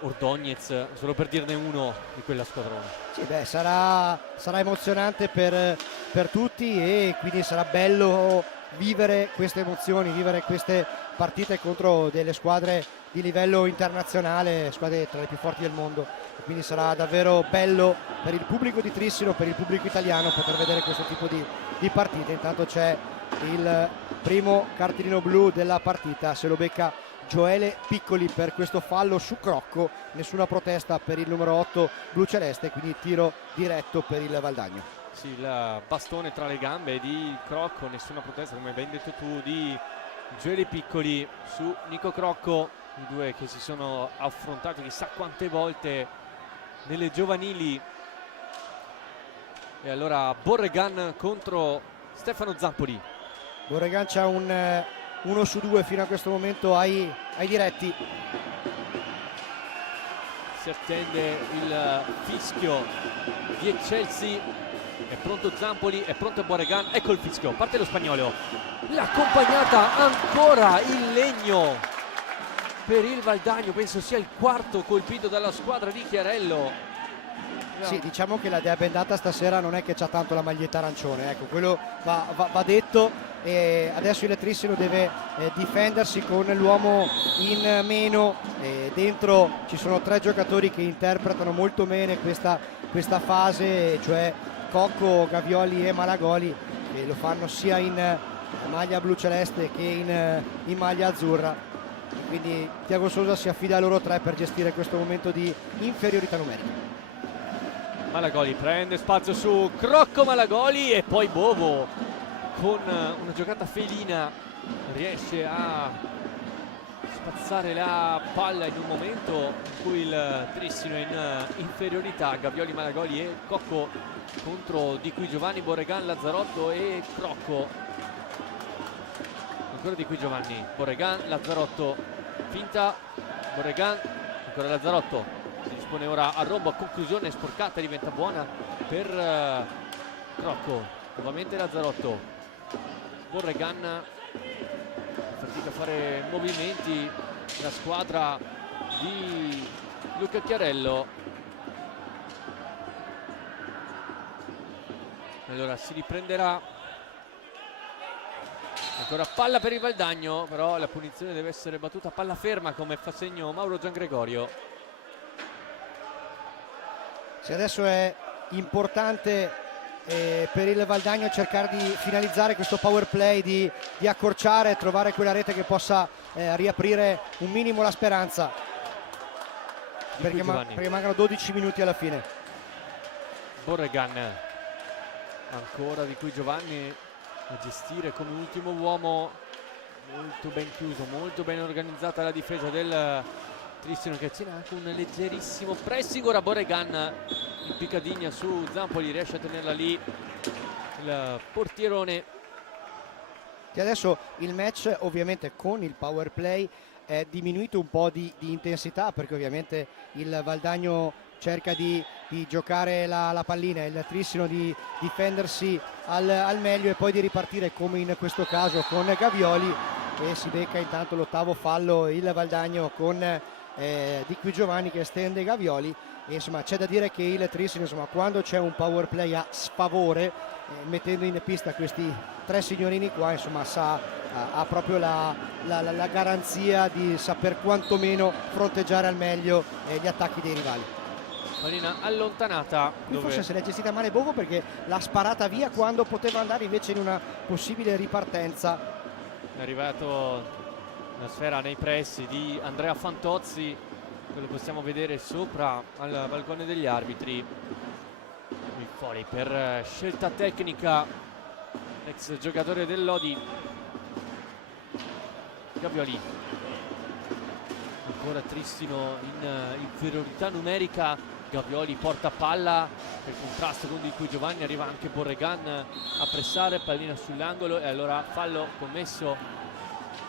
Ordóñez, solo per dirne uno di quella squadrona. Sì, beh, sarà emozionante per tutti, e quindi sarà bello vivere queste emozioni, vivere queste partite contro delle squadre di livello internazionale, squadre tra le più forti del mondo, e quindi sarà davvero bello per il pubblico di Trissino, per il pubblico italiano, poter vedere questo tipo di partite. Intanto c'è il primo cartellino blu della partita, se lo becca Gioele Piccoli per questo fallo su Crocco, nessuna protesta per il numero 8 blu-celeste, quindi tiro diretto per il Valdagno. Sì, il bastone tra le gambe di Crocco, nessuna protesta, come ben detto tu, di Gioele Piccoli su Nico Crocco. i due che si sono affrontati chissà quante volte nelle giovanili. E allora Borregan contro Stefano Zampoli. Borregan c'ha un 1 su 2 fino a questo momento ai diretti. Si attende il fischio di Excelsi. È pronto Zampoli, è pronto Borregan. Ecco il fischio, parte lo spagnolo. L'accompagnata ancora in legno per il Valdagno. Penso sia il quarto colpito dalla squadra di Chiarello. Sì, diciamo che la Dea Bendata stasera non è che c'ha tanto la maglietta arancione, ecco, quello va detto. E adesso il Trissino deve difendersi con l'uomo in meno. Dentro ci sono 3 giocatori che interpretano molto bene questa fase, cioè Cocco, Gavioli e Malagoli, che lo fanno sia in maglia blu celeste che in maglia azzurra. Quindi Tiago Sousa si affida a loro 3 per gestire questo momento di inferiorità numerica. Malagoli prende spazio su Crocco, Malagoli, e poi Bovo con una giocata felina riesce a spazzare la palla in un momento in cui il Trissino è in inferiorità. Gavioli, Malagoli e Cocco contro Di Qui Giovanni, Borregan, Lazzarotto e Crocco. Ancora Di Qui Giovanni, Borregan, Lazzarotto, finta, Borregan, ancora Lazzarotto. Si dispone ora a rombo, a conclusione sporcata, diventa buona per Crocco. Nuovamente Lazzarotto. Borregan fatica a fare movimenti la squadra di Luca Chiarello. Allora si riprenderà. Ancora palla per il Valdagno, però la punizione deve essere battuta a palla ferma, come fa segno Mauro Giangregorio. Se adesso è importante per il Valdagno cercare di finalizzare questo power play, di accorciare, trovare quella rete che possa riaprire un minimo la speranza, perché mancano 12 minuti alla fine. Borregan, ancora Di Qui Giovanni a gestire come ultimo uomo, molto ben chiuso, molto ben organizzata la difesa del Trissino, che tiene anche un leggerissimo pressing. Ora Borregan in piccadigna su Zampoli, riesce a tenerla lì il portierone. E adesso il match ovviamente con il power play è diminuito un po' di intensità, perché ovviamente il Valdagno cerca di giocare la pallina, il Trissino di difendersi al meglio e poi di ripartire come in questo caso con Gavioli, e si becca intanto l'8º fallo il Valdagno con Di Qui Giovanni che stende Gavioli. E insomma c'è da dire che il Trissino, insomma, quando c'è un power play a sfavore, mettendo in pista questi 3 signorini qua, insomma ha proprio la garanzia di saper quantomeno fronteggiare al meglio gli attacchi dei rivali. Pallina allontanata. Qui forse se l'è gestita male Bovo, perché l'ha sparata via quando poteva andare invece in una possibile ripartenza. È arrivato una sfera nei pressi di Andrea Fantozzi, quello possiamo vedere sopra al balcone degli arbitri. Il fuori per scelta tecnica, ex giocatore del Lodi. Gavioli, ancora Trissino in inferiorità numerica. Gavioli porta palla per contrasto con Di Qui Giovanni, arriva anche Borregan a pressare, pallina sull'angolo e allora fallo commesso.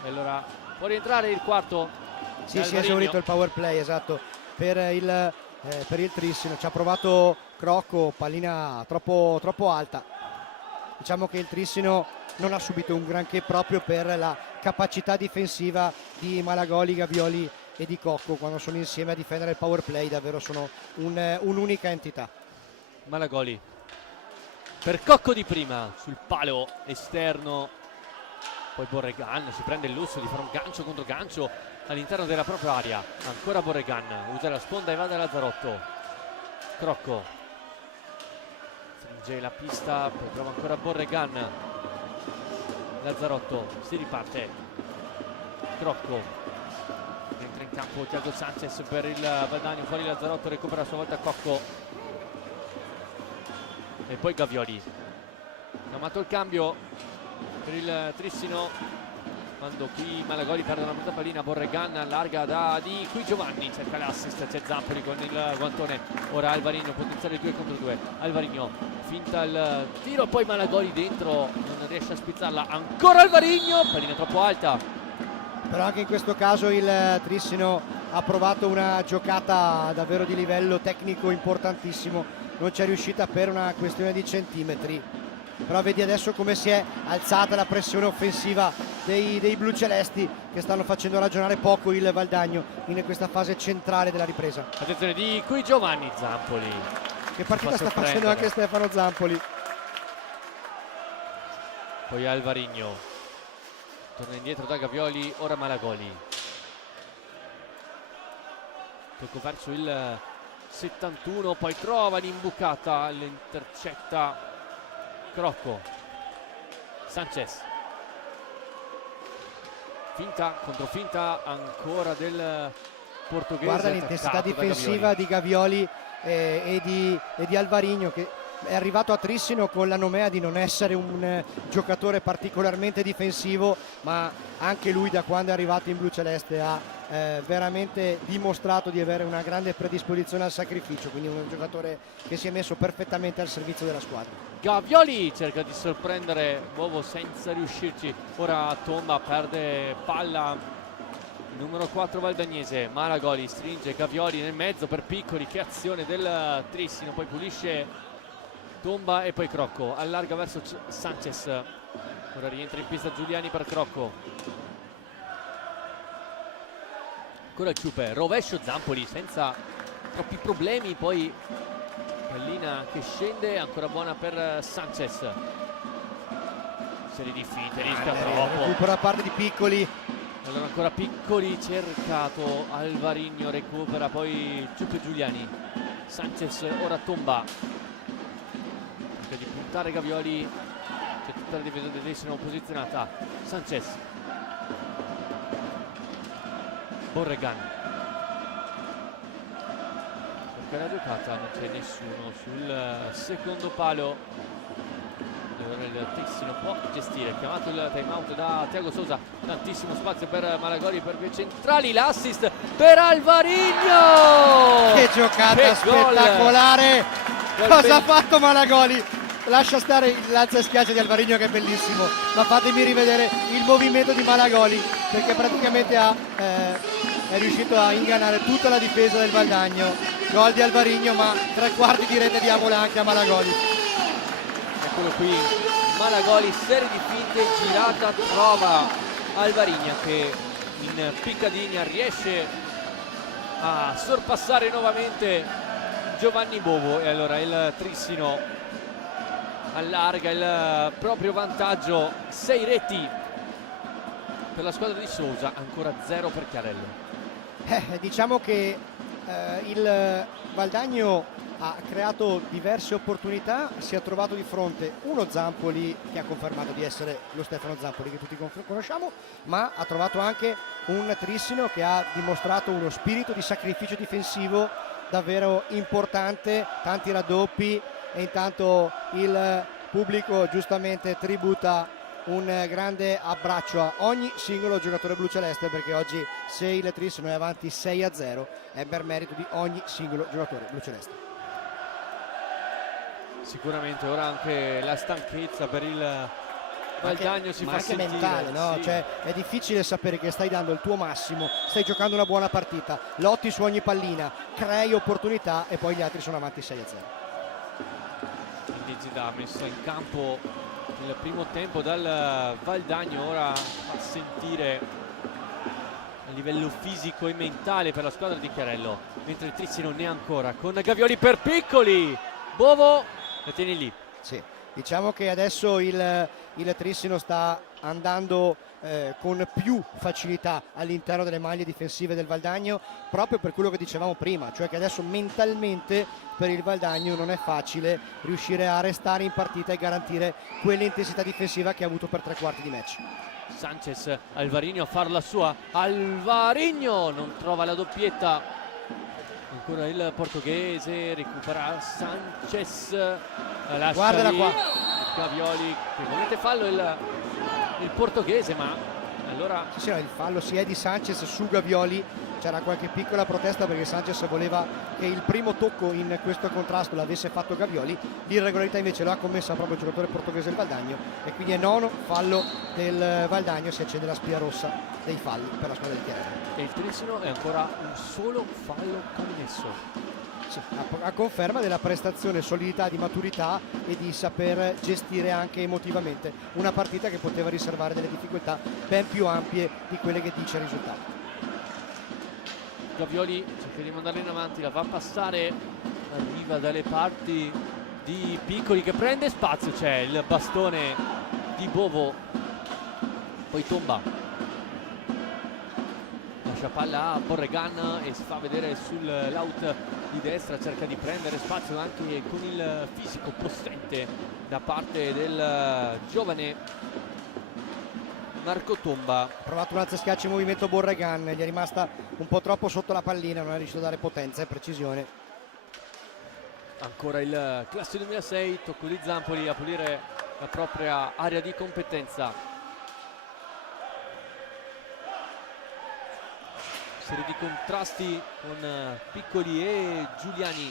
E allora può rientrare il quarto. Sì, si è esaurito il power play, esatto, per il Trissino. Ci ha provato Crocco, pallina troppo alta. Diciamo che il Trissino non ha subito un granché proprio per la capacità difensiva di Malagoli, Gavioli e di Cocco. Quando sono insieme a difendere il power play davvero sono un'unica entità. Malagoli per Cocco di prima sul palo esterno, poi Borregan si prende il lusso di fare un gancio contro gancio all'interno della propria area. Ancora Borregan usa la sponda e va da Lazzarotto. Crocco stringe la pista, poi trova ancora Borregan. Lazzarotto, si riparte. Crocco, entra in campo Thiago Sanchez per il Valdagno, fuori Lazzarotto, recupera a sua volta Cocco e poi Gavioli. Chiamato il cambio per il Trissino. quando qui Malagoli perde una brutta pallina. Borregan allarga da di qui Giovanni, cerca l'assist, c'è Zampoli con il guantone, ora Alvarinho, potenziale 2 contro 2, Alvarinho finta il tiro, poi Malagoli dentro, non riesce a spizzarla, ancora Alvarinho, pallina troppo alta. Però anche in questo caso il Trissino ha provato una giocata davvero di livello tecnico importantissimo, non c'è riuscita per una questione di centimetri. Però vedi adesso come si è alzata la pressione offensiva dei blucelesti, che stanno facendo ragionare poco il Valdagno in questa fase centrale della ripresa. Attenzione di qui Giovanni, Zampoli. Che partita sta facendo anche Stefano Zampoli. Poi Alvarinho, torna indietro da Gavioli, ora Malagoli. Tocco verso il 71, poi trova l'imbucata, l'intercetta Crocco. Sanchez, finta, controfinta ancora del portoghese. Guarda l'intensità difensiva di Gavioli e di Alvarinho, che è arrivato a Trissino con la nomea di non essere un giocatore particolarmente difensivo, ma anche lui da quando è arrivato in blu celeste ha veramente dimostrato di avere una grande predisposizione al sacrificio, quindi un giocatore che si è messo perfettamente al servizio della squadra. Gavioli cerca di sorprendere Bovo senza riuscirci, ora Tomba perde palla, numero 4 Valdagnese, Malagoli stringe Gavioli nel mezzo per Piccoli, che azione del Trissino, poi pulisce Tomba e poi Crocco, allarga verso Sanchez, ora rientra in pista Giuliani per Crocco, ancora Ciupe, rovescio Zampoli senza troppi problemi, poi pallina che scende, ancora buona per Sanchez, serie di finte, rischia troppo, recupera a parte di Piccoli. Allora ancora Piccoli cercato, Alvarinho recupera, poi Ciupe Giuliani, Sanchez, ora Tomba, cerca di puntare Gavioli, c'è tutta la difesa del Trissino posizionata, Sanchez, Borregan, cerca la giocata, non c'è nessuno sul secondo palo, il Trissino può gestire, chiamato il time out da Thiago Sousa, tantissimo spazio per Malagoli per vie centrali, l'assist per Alvarinho, che giocata che spettacolare, gol cosa ha fatto Malagoli? Lascia stare il lancio e schiaccia di Alvarinho che è bellissimo, ma fatemi rivedere il movimento di Malagoli, perché praticamente è riuscito a ingannare tutta la difesa del Valdagno. Gol di Alvarinho, ma 3/4 di rete diamola anche a Malagoli. Eccolo qui, Malagoli, serie di finte, girata, trova Alvarinho che in piccadigna riesce a sorpassare nuovamente Giovanni Bovo, e allora il Trissino allarga il proprio vantaggio, 6 reti per la squadra di Sousa, ancora 0 per Chiarello. Diciamo che il Valdagno ha creato diverse opportunità, si è trovato di fronte uno Zampoli che ha confermato di essere lo Stefano Zampoli che tutti conosciamo, ma ha trovato anche un Trissino che ha dimostrato uno spirito di sacrificio difensivo davvero importante, tanti raddoppi, e intanto il pubblico giustamente tributa un grande abbraccio a ogni singolo giocatore bluceleste, perché oggi se il Trissino è avanti 6-0 è per merito di ogni singolo giocatore bluceleste. Sicuramente ora anche la stanchezza per il Valdagno si fa anche sentire, mentale, no? sì. Cioè, è difficile sapere che stai dando il tuo massimo, stai giocando una buona partita, lotti su ogni pallina, crei opportunità e poi gli altri sono avanti 6-0. Indigida messa in campo nel primo tempo dal Valdagno, ora fa sentire a livello fisico e mentale per la squadra di Chiarello, mentre il Trissino ne ha ancora con Gavioli per Piccoli, Bovo la tiene lì. Sì, diciamo che adesso il Trissino sta andando con più facilità all'interno delle maglie difensive del Valdagno, proprio per quello che dicevamo prima, cioè che adesso mentalmente per il Valdagno non è facile riuscire a restare in partita e garantire quell'intensità difensiva che ha avuto per 3/4 di match. Sanchez, Alvarinho a far la sua, Alvarinho non trova la doppietta, ancora il portoghese, recupera Sanchez, lascia guardala lì qua, Gavioli che ovviamente fallo il portoghese, ma Allora sì, no, il fallo si è di Sanchez su Gavioli, c'era qualche piccola protesta perché Sanchez voleva che il primo tocco in questo contrasto l'avesse fatto Gavioli, l'irregolarità invece l'ha commessa proprio il giocatore portoghese del Valdagno e quindi è nono fallo del Valdagno, si accende la spia rossa dei falli per la squadra del Chiarello. e il Trissino è ancora un solo fallo commesso. Sì, a conferma della prestazione, solidità, di maturità e di saper gestire anche emotivamente una partita che poteva riservare delle difficoltà ben più ampie di quelle che dice il risultato. Gavioli cerca di mandarla in avanti, la va a passare, arriva dalle parti di Piccoli che prende spazio, c'è il bastone di Bovo, poi tomba. Lascia palla a Borregan e si fa vedere sull'out di destra, cerca di prendere spazio anche con il fisico possente da parte del giovane Marco Tomba. Ha provato un alzo schiaccio in movimento Borregan, gli è rimasta un po' troppo sotto la pallina, non è riuscito a dare potenza e precisione. Ancora il classe 2006, tocco di Zampoli a pulire la propria area di competenza. Serie di contrasti con Piccoli e Giuliani,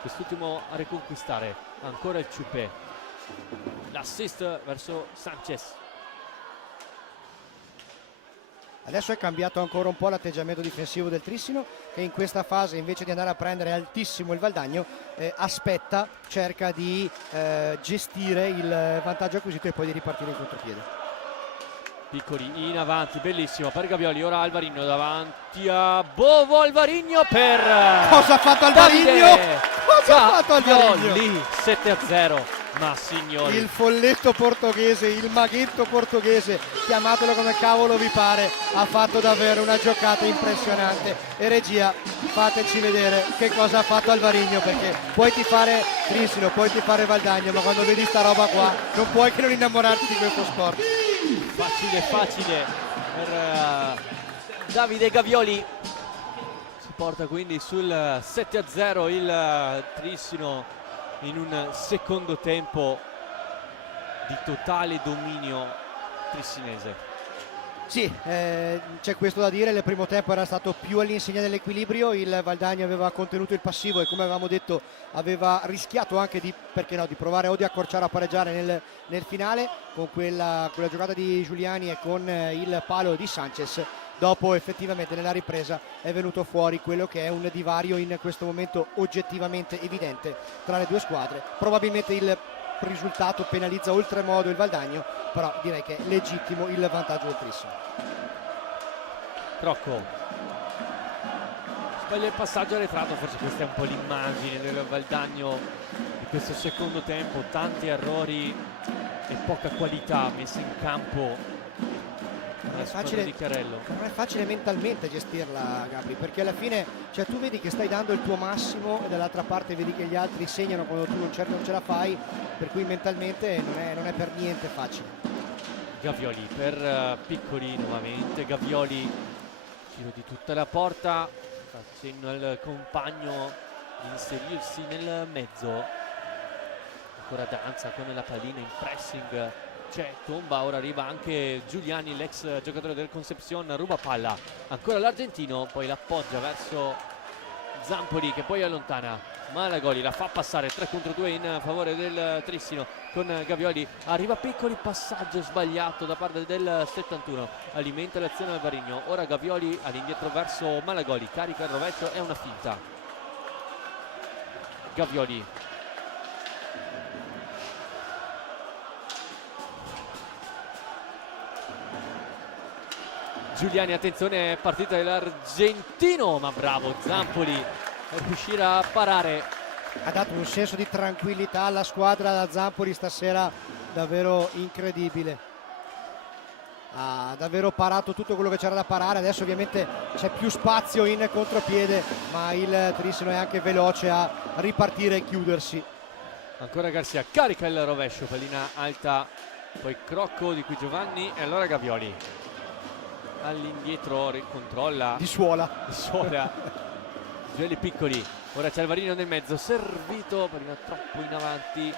quest'ultimo a riconquistare. Ancora il Ciupe, l'assist verso Sanchez. Adesso è cambiato ancora un po' l'atteggiamento difensivo del Trissino, che in questa fase invece di andare a prendere altissimo il Valdagno aspetta, cerca di gestire il vantaggio acquisito e poi di ripartire in contropiede. Piccoli in avanti, bellissimo per Gavioli, ora Alvarino davanti a Bovo, Alvarino per Cosa ha fatto Alvarino? Cosa ha fatto Alvarino? Gavioli, 7-0, ma signori, Il folletto portoghese, il maghetto portoghese, chiamatelo come cavolo vi pare, ha fatto davvero una giocata impressionante. E regia, fateci vedere che cosa ha fatto Alvarino, perché puoi tifare Trissino, puoi tifare Valdagno, ma quando vedi sta roba qua non puoi che non innamorarti di questo sport. facile per Davide Gavioli. Si porta quindi sul 7-0 il Trissino in un secondo tempo di totale dominio trissinese. Sì, c'è questo da dire, il primo tempo era stato più all'insegna dell'equilibrio, il Valdagno aveva contenuto il passivo e come avevamo detto aveva rischiato anche di, perché no, di provare o di accorciare a pareggiare nel finale con quella giocata di Giuliani e con il palo di Sanchez. Dopo effettivamente nella ripresa è venuto fuori quello che è un divario in questo momento oggettivamente evidente tra le due squadre. Probabilmente il risultato penalizza oltremodo il Valdagno, però direi che è legittimo il vantaggio del Trissino. Crocco sbaglia il passaggio arretrato, forse questa è un po' l'immagine del Valdagno di questo secondo tempo, tanti errori e poca qualità messa in campo dalla squadra di Chiarello. Non è facile mentalmente gestirla, Gabri, perché alla fine cioè, tu vedi che stai dando il tuo massimo e dall'altra parte vedi che gli altri segnano quando tu non ce la fai, per cui mentalmente non è per niente facile. Gavioli per Piccoli nuovamente, Gavioli giro di tutta la porta, fa cenno al compagno di inserirsi nel mezzo, ancora Danza con la pallina in pressing, c'è Tomba, ora arriva anche Giuliani, l'ex giocatore del Concepcion, ruba palla, ancora l'argentino, poi l'appoggia verso Zampoli che poi allontana Malagoli, la fa passare 3 contro 2 in favore del Trissino con Gavioli, arriva Piccoli, passaggio sbagliato da parte del 71, alimenta l'azione Alvarino, ora Gavioli all'indietro verso Malagoli, carica il rovescio, è una finta. Gavioli Giuliani, attenzione, partita dell'argentino, ma bravo Zampoli per riuscire a parare. Ha dato un senso di tranquillità alla squadra da Zampoli stasera davvero incredibile. Ha davvero parato tutto quello che c'era da parare, adesso ovviamente c'è più spazio in contropiede, ma il Trissino è anche veloce a ripartire e chiudersi. Ancora Garcia, carica il rovescio, pallina alta, poi Crocco di qui Giovanni e allora Gavioli. All'indietro ricontrolla Di suola Gioeli Piccoli, ora c'è Alvarino nel mezzo, servito, pallina troppo in avanti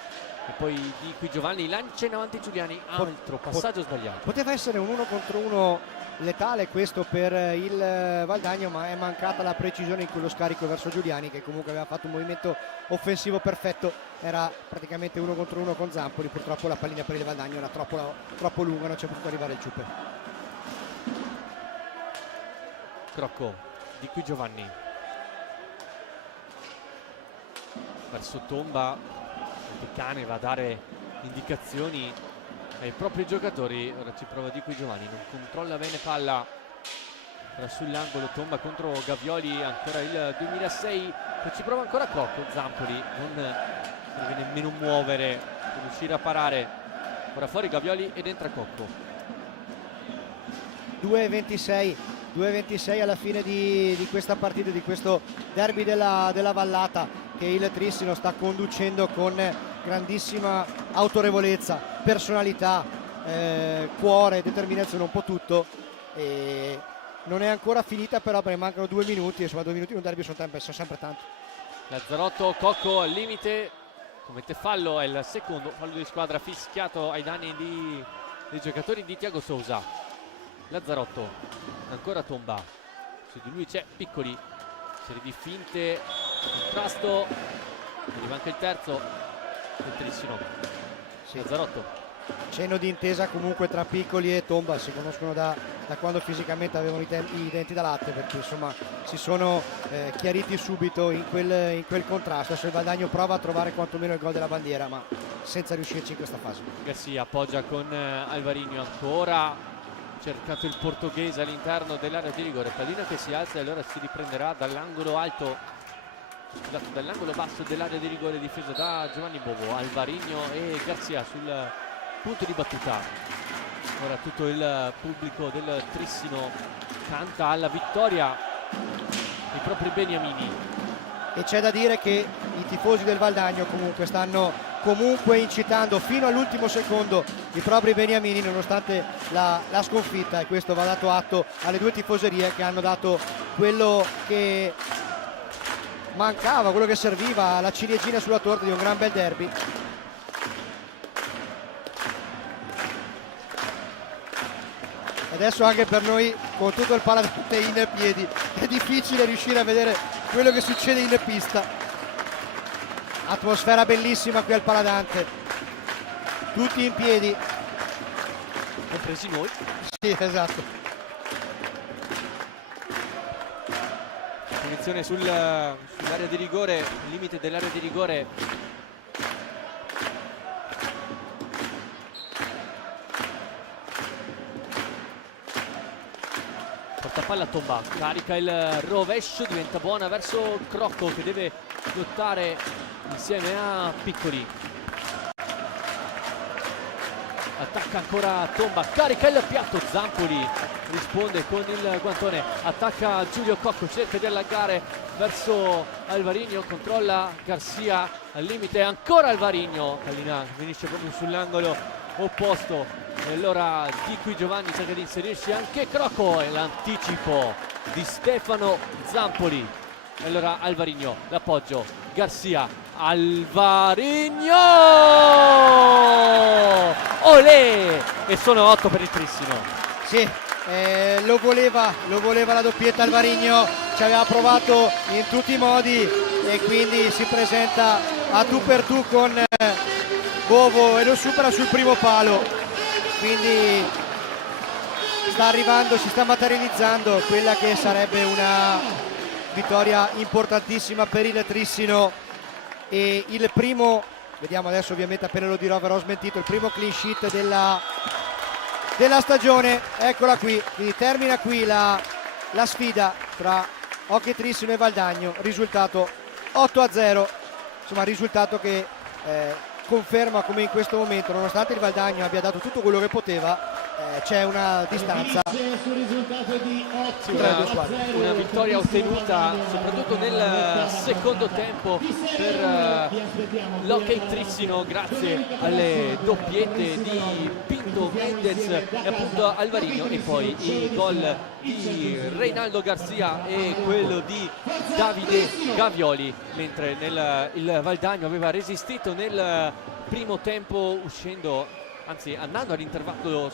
e poi di qui Giovanni lancia in avanti Giuliani, altro passaggio sbagliato. Poteva essere un 1 contro 1 letale questo per il Valdagno, ma è mancata la precisione in quello scarico verso Giuliani, che comunque aveva fatto un movimento offensivo perfetto. Era praticamente 1 contro 1 con Zampoli, purtroppo la pallina per il Valdagno era troppo lunga, non c'è potuto arrivare il Ciupe. Crocco, di qui Giovanni verso Tomba, il cane va a dare indicazioni ai propri giocatori. Ora ci prova di qui Giovanni, non controlla bene palla, ora sull'angolo Tomba contro Gavioli, ancora il 2006, e ci prova ancora Crocco. Zampoli non deve nemmeno muovere per riuscire a parare, ora fuori Gavioli ed entra Cocco. 2:26 alla fine di questa partita, di questo derby della Vallata, che il Trissino sta conducendo con grandissima autorevolezza, personalità, cuore, determinazione, un po' tutto. E non è ancora finita però, perché mancano 2 minuti, e insomma 2 minuti in un derby sono sempre tanti. Lazzarotto, Cocco al limite, commette fallo, è il secondo fallo di squadra fischiato ai danni dei giocatori di Thiago Sousa. Lazzarotto, ancora Tomba, su di lui c'è Piccoli, serie di finte, contrasto, arriva anche il terzo del Trissino. Sì. Lazzarotto, Cenno di intesa comunque tra Piccoli e Tomba, si conoscono da quando fisicamente avevano i denti da latte, perché insomma si sono chiariti subito in quel contrasto. Adesso il Valdagno prova a trovare quantomeno il gol della bandiera, ma senza riuscirci in questa fase. Garcia appoggia con Alvarinho, ancora cercato il portoghese all'interno dell'area di rigore, pallina che si alza e allora si riprenderà dall'angolo alto, scusate, dall'angolo basso dell'area di rigore, difesa da Giovanni Bovo. Alvarinho e Garcia sul punto di battuta. Ora tutto il pubblico del Trissino canta alla vittoria i propri beniamini. E c'è da dire che i tifosi del Valdagno comunque stanno incitando fino all'ultimo secondo i propri beniamini, nonostante la sconfitta, e questo va dato atto alle due tifoserie che hanno dato quello che mancava, quello che serviva, la ciliegina sulla torta di un gran bel derby. Adesso anche per noi, con tutto il paladante in piedi, è difficile riuscire a vedere quello che succede in pista. Atmosfera bellissima qui al Paladante, tutti in piedi, compresi noi. Sì, esatto. Punizione sull'area di rigore, limite dell'area di rigore. Portapalla Tomba, carica il rovescio, diventa buona verso Crocco che deve lottare insieme a Piccoli. Attacca ancora Tomba, carica il piatto, Zampoli risponde con il guantone, attacca Giulio Cocco, cerca di allargare verso Alvarinho, controlla Garcia al limite, ancora Alvarinho, pallina finisce proprio sull'angolo opposto, e allora di qui Giovanni cerca di inserirsi anche Crocco, e l'anticipo di Stefano Zampoli. E allora Alvarinho, l'appoggio, Garcia, Alvarinho, olè, e sono 8 per il Trissino. Sì, lo voleva la doppietta Alvarinho, ci aveva provato in tutti i modi e quindi si presenta a tu per tu con Bovo e lo supera sul primo palo, quindi sta arrivando, si sta materializzando quella che sarebbe una vittoria importantissima per il Trissino, e il primo, vediamo adesso ovviamente appena lo dirò verrò smentito, il primo clean sheet della stagione, eccola qui, quindi termina qui la sfida tra Hockey Trissino e Valdagno, risultato 8-0, insomma risultato che conferma come in questo momento, nonostante il Valdagno abbia dato tutto quello che poteva, c'è una distanza tra le due squadre. Una vittoria ottenuta soprattutto nel secondo tempo per l'Hockey Trissino, grazie alle doppiette di Pinto Mendez e appunto Alvarinho, e poi i gol di Reinaldo Garcia e quello di Davide Gavioli, mentre il Valdagno aveva resistito nel primo tempo uscendo, anzi andando all'intervallo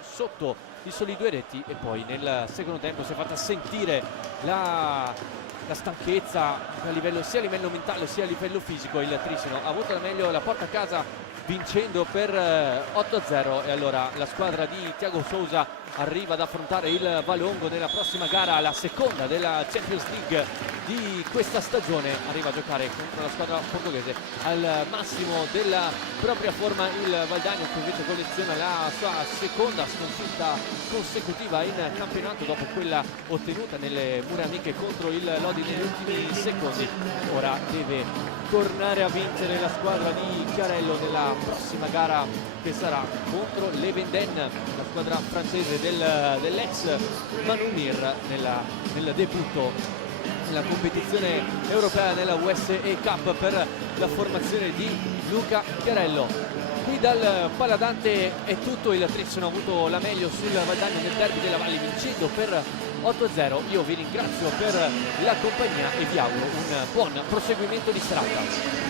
sotto i soli 2 reti, e poi nel secondo tempo si è fatta sentire la stanchezza sia a livello mentale sia a livello fisico. Il Trissino ha avuto la meglio, la porta a casa vincendo per 8-0, e allora la squadra di Thiago Sousa arriva ad affrontare il Valongo nella prossima gara, la seconda della Champions League di questa stagione. Arriva a giocare contro la squadra portoghese al massimo della propria forma il Valdagno, che invece colleziona la sua seconda sconfitta consecutiva in campionato dopo quella ottenuta nelle mura amiche contro il Lodi negli ultimi secondi. Ora deve tornare a vincere la squadra di Chiarello nella prossima gara, che sarà contro l'Evenden, la squadra francese dell'ex Manunir, nel debutto nella competizione europea nella USE Cup per la formazione di Luca Chiarello. Qui dal Paladante è tutto, il Trissino ha avuto la meglio sul Valdagno nel derby della Valle, vincendo per 8-0. Io vi ringrazio per la compagnia e vi auguro un buon proseguimento di serata.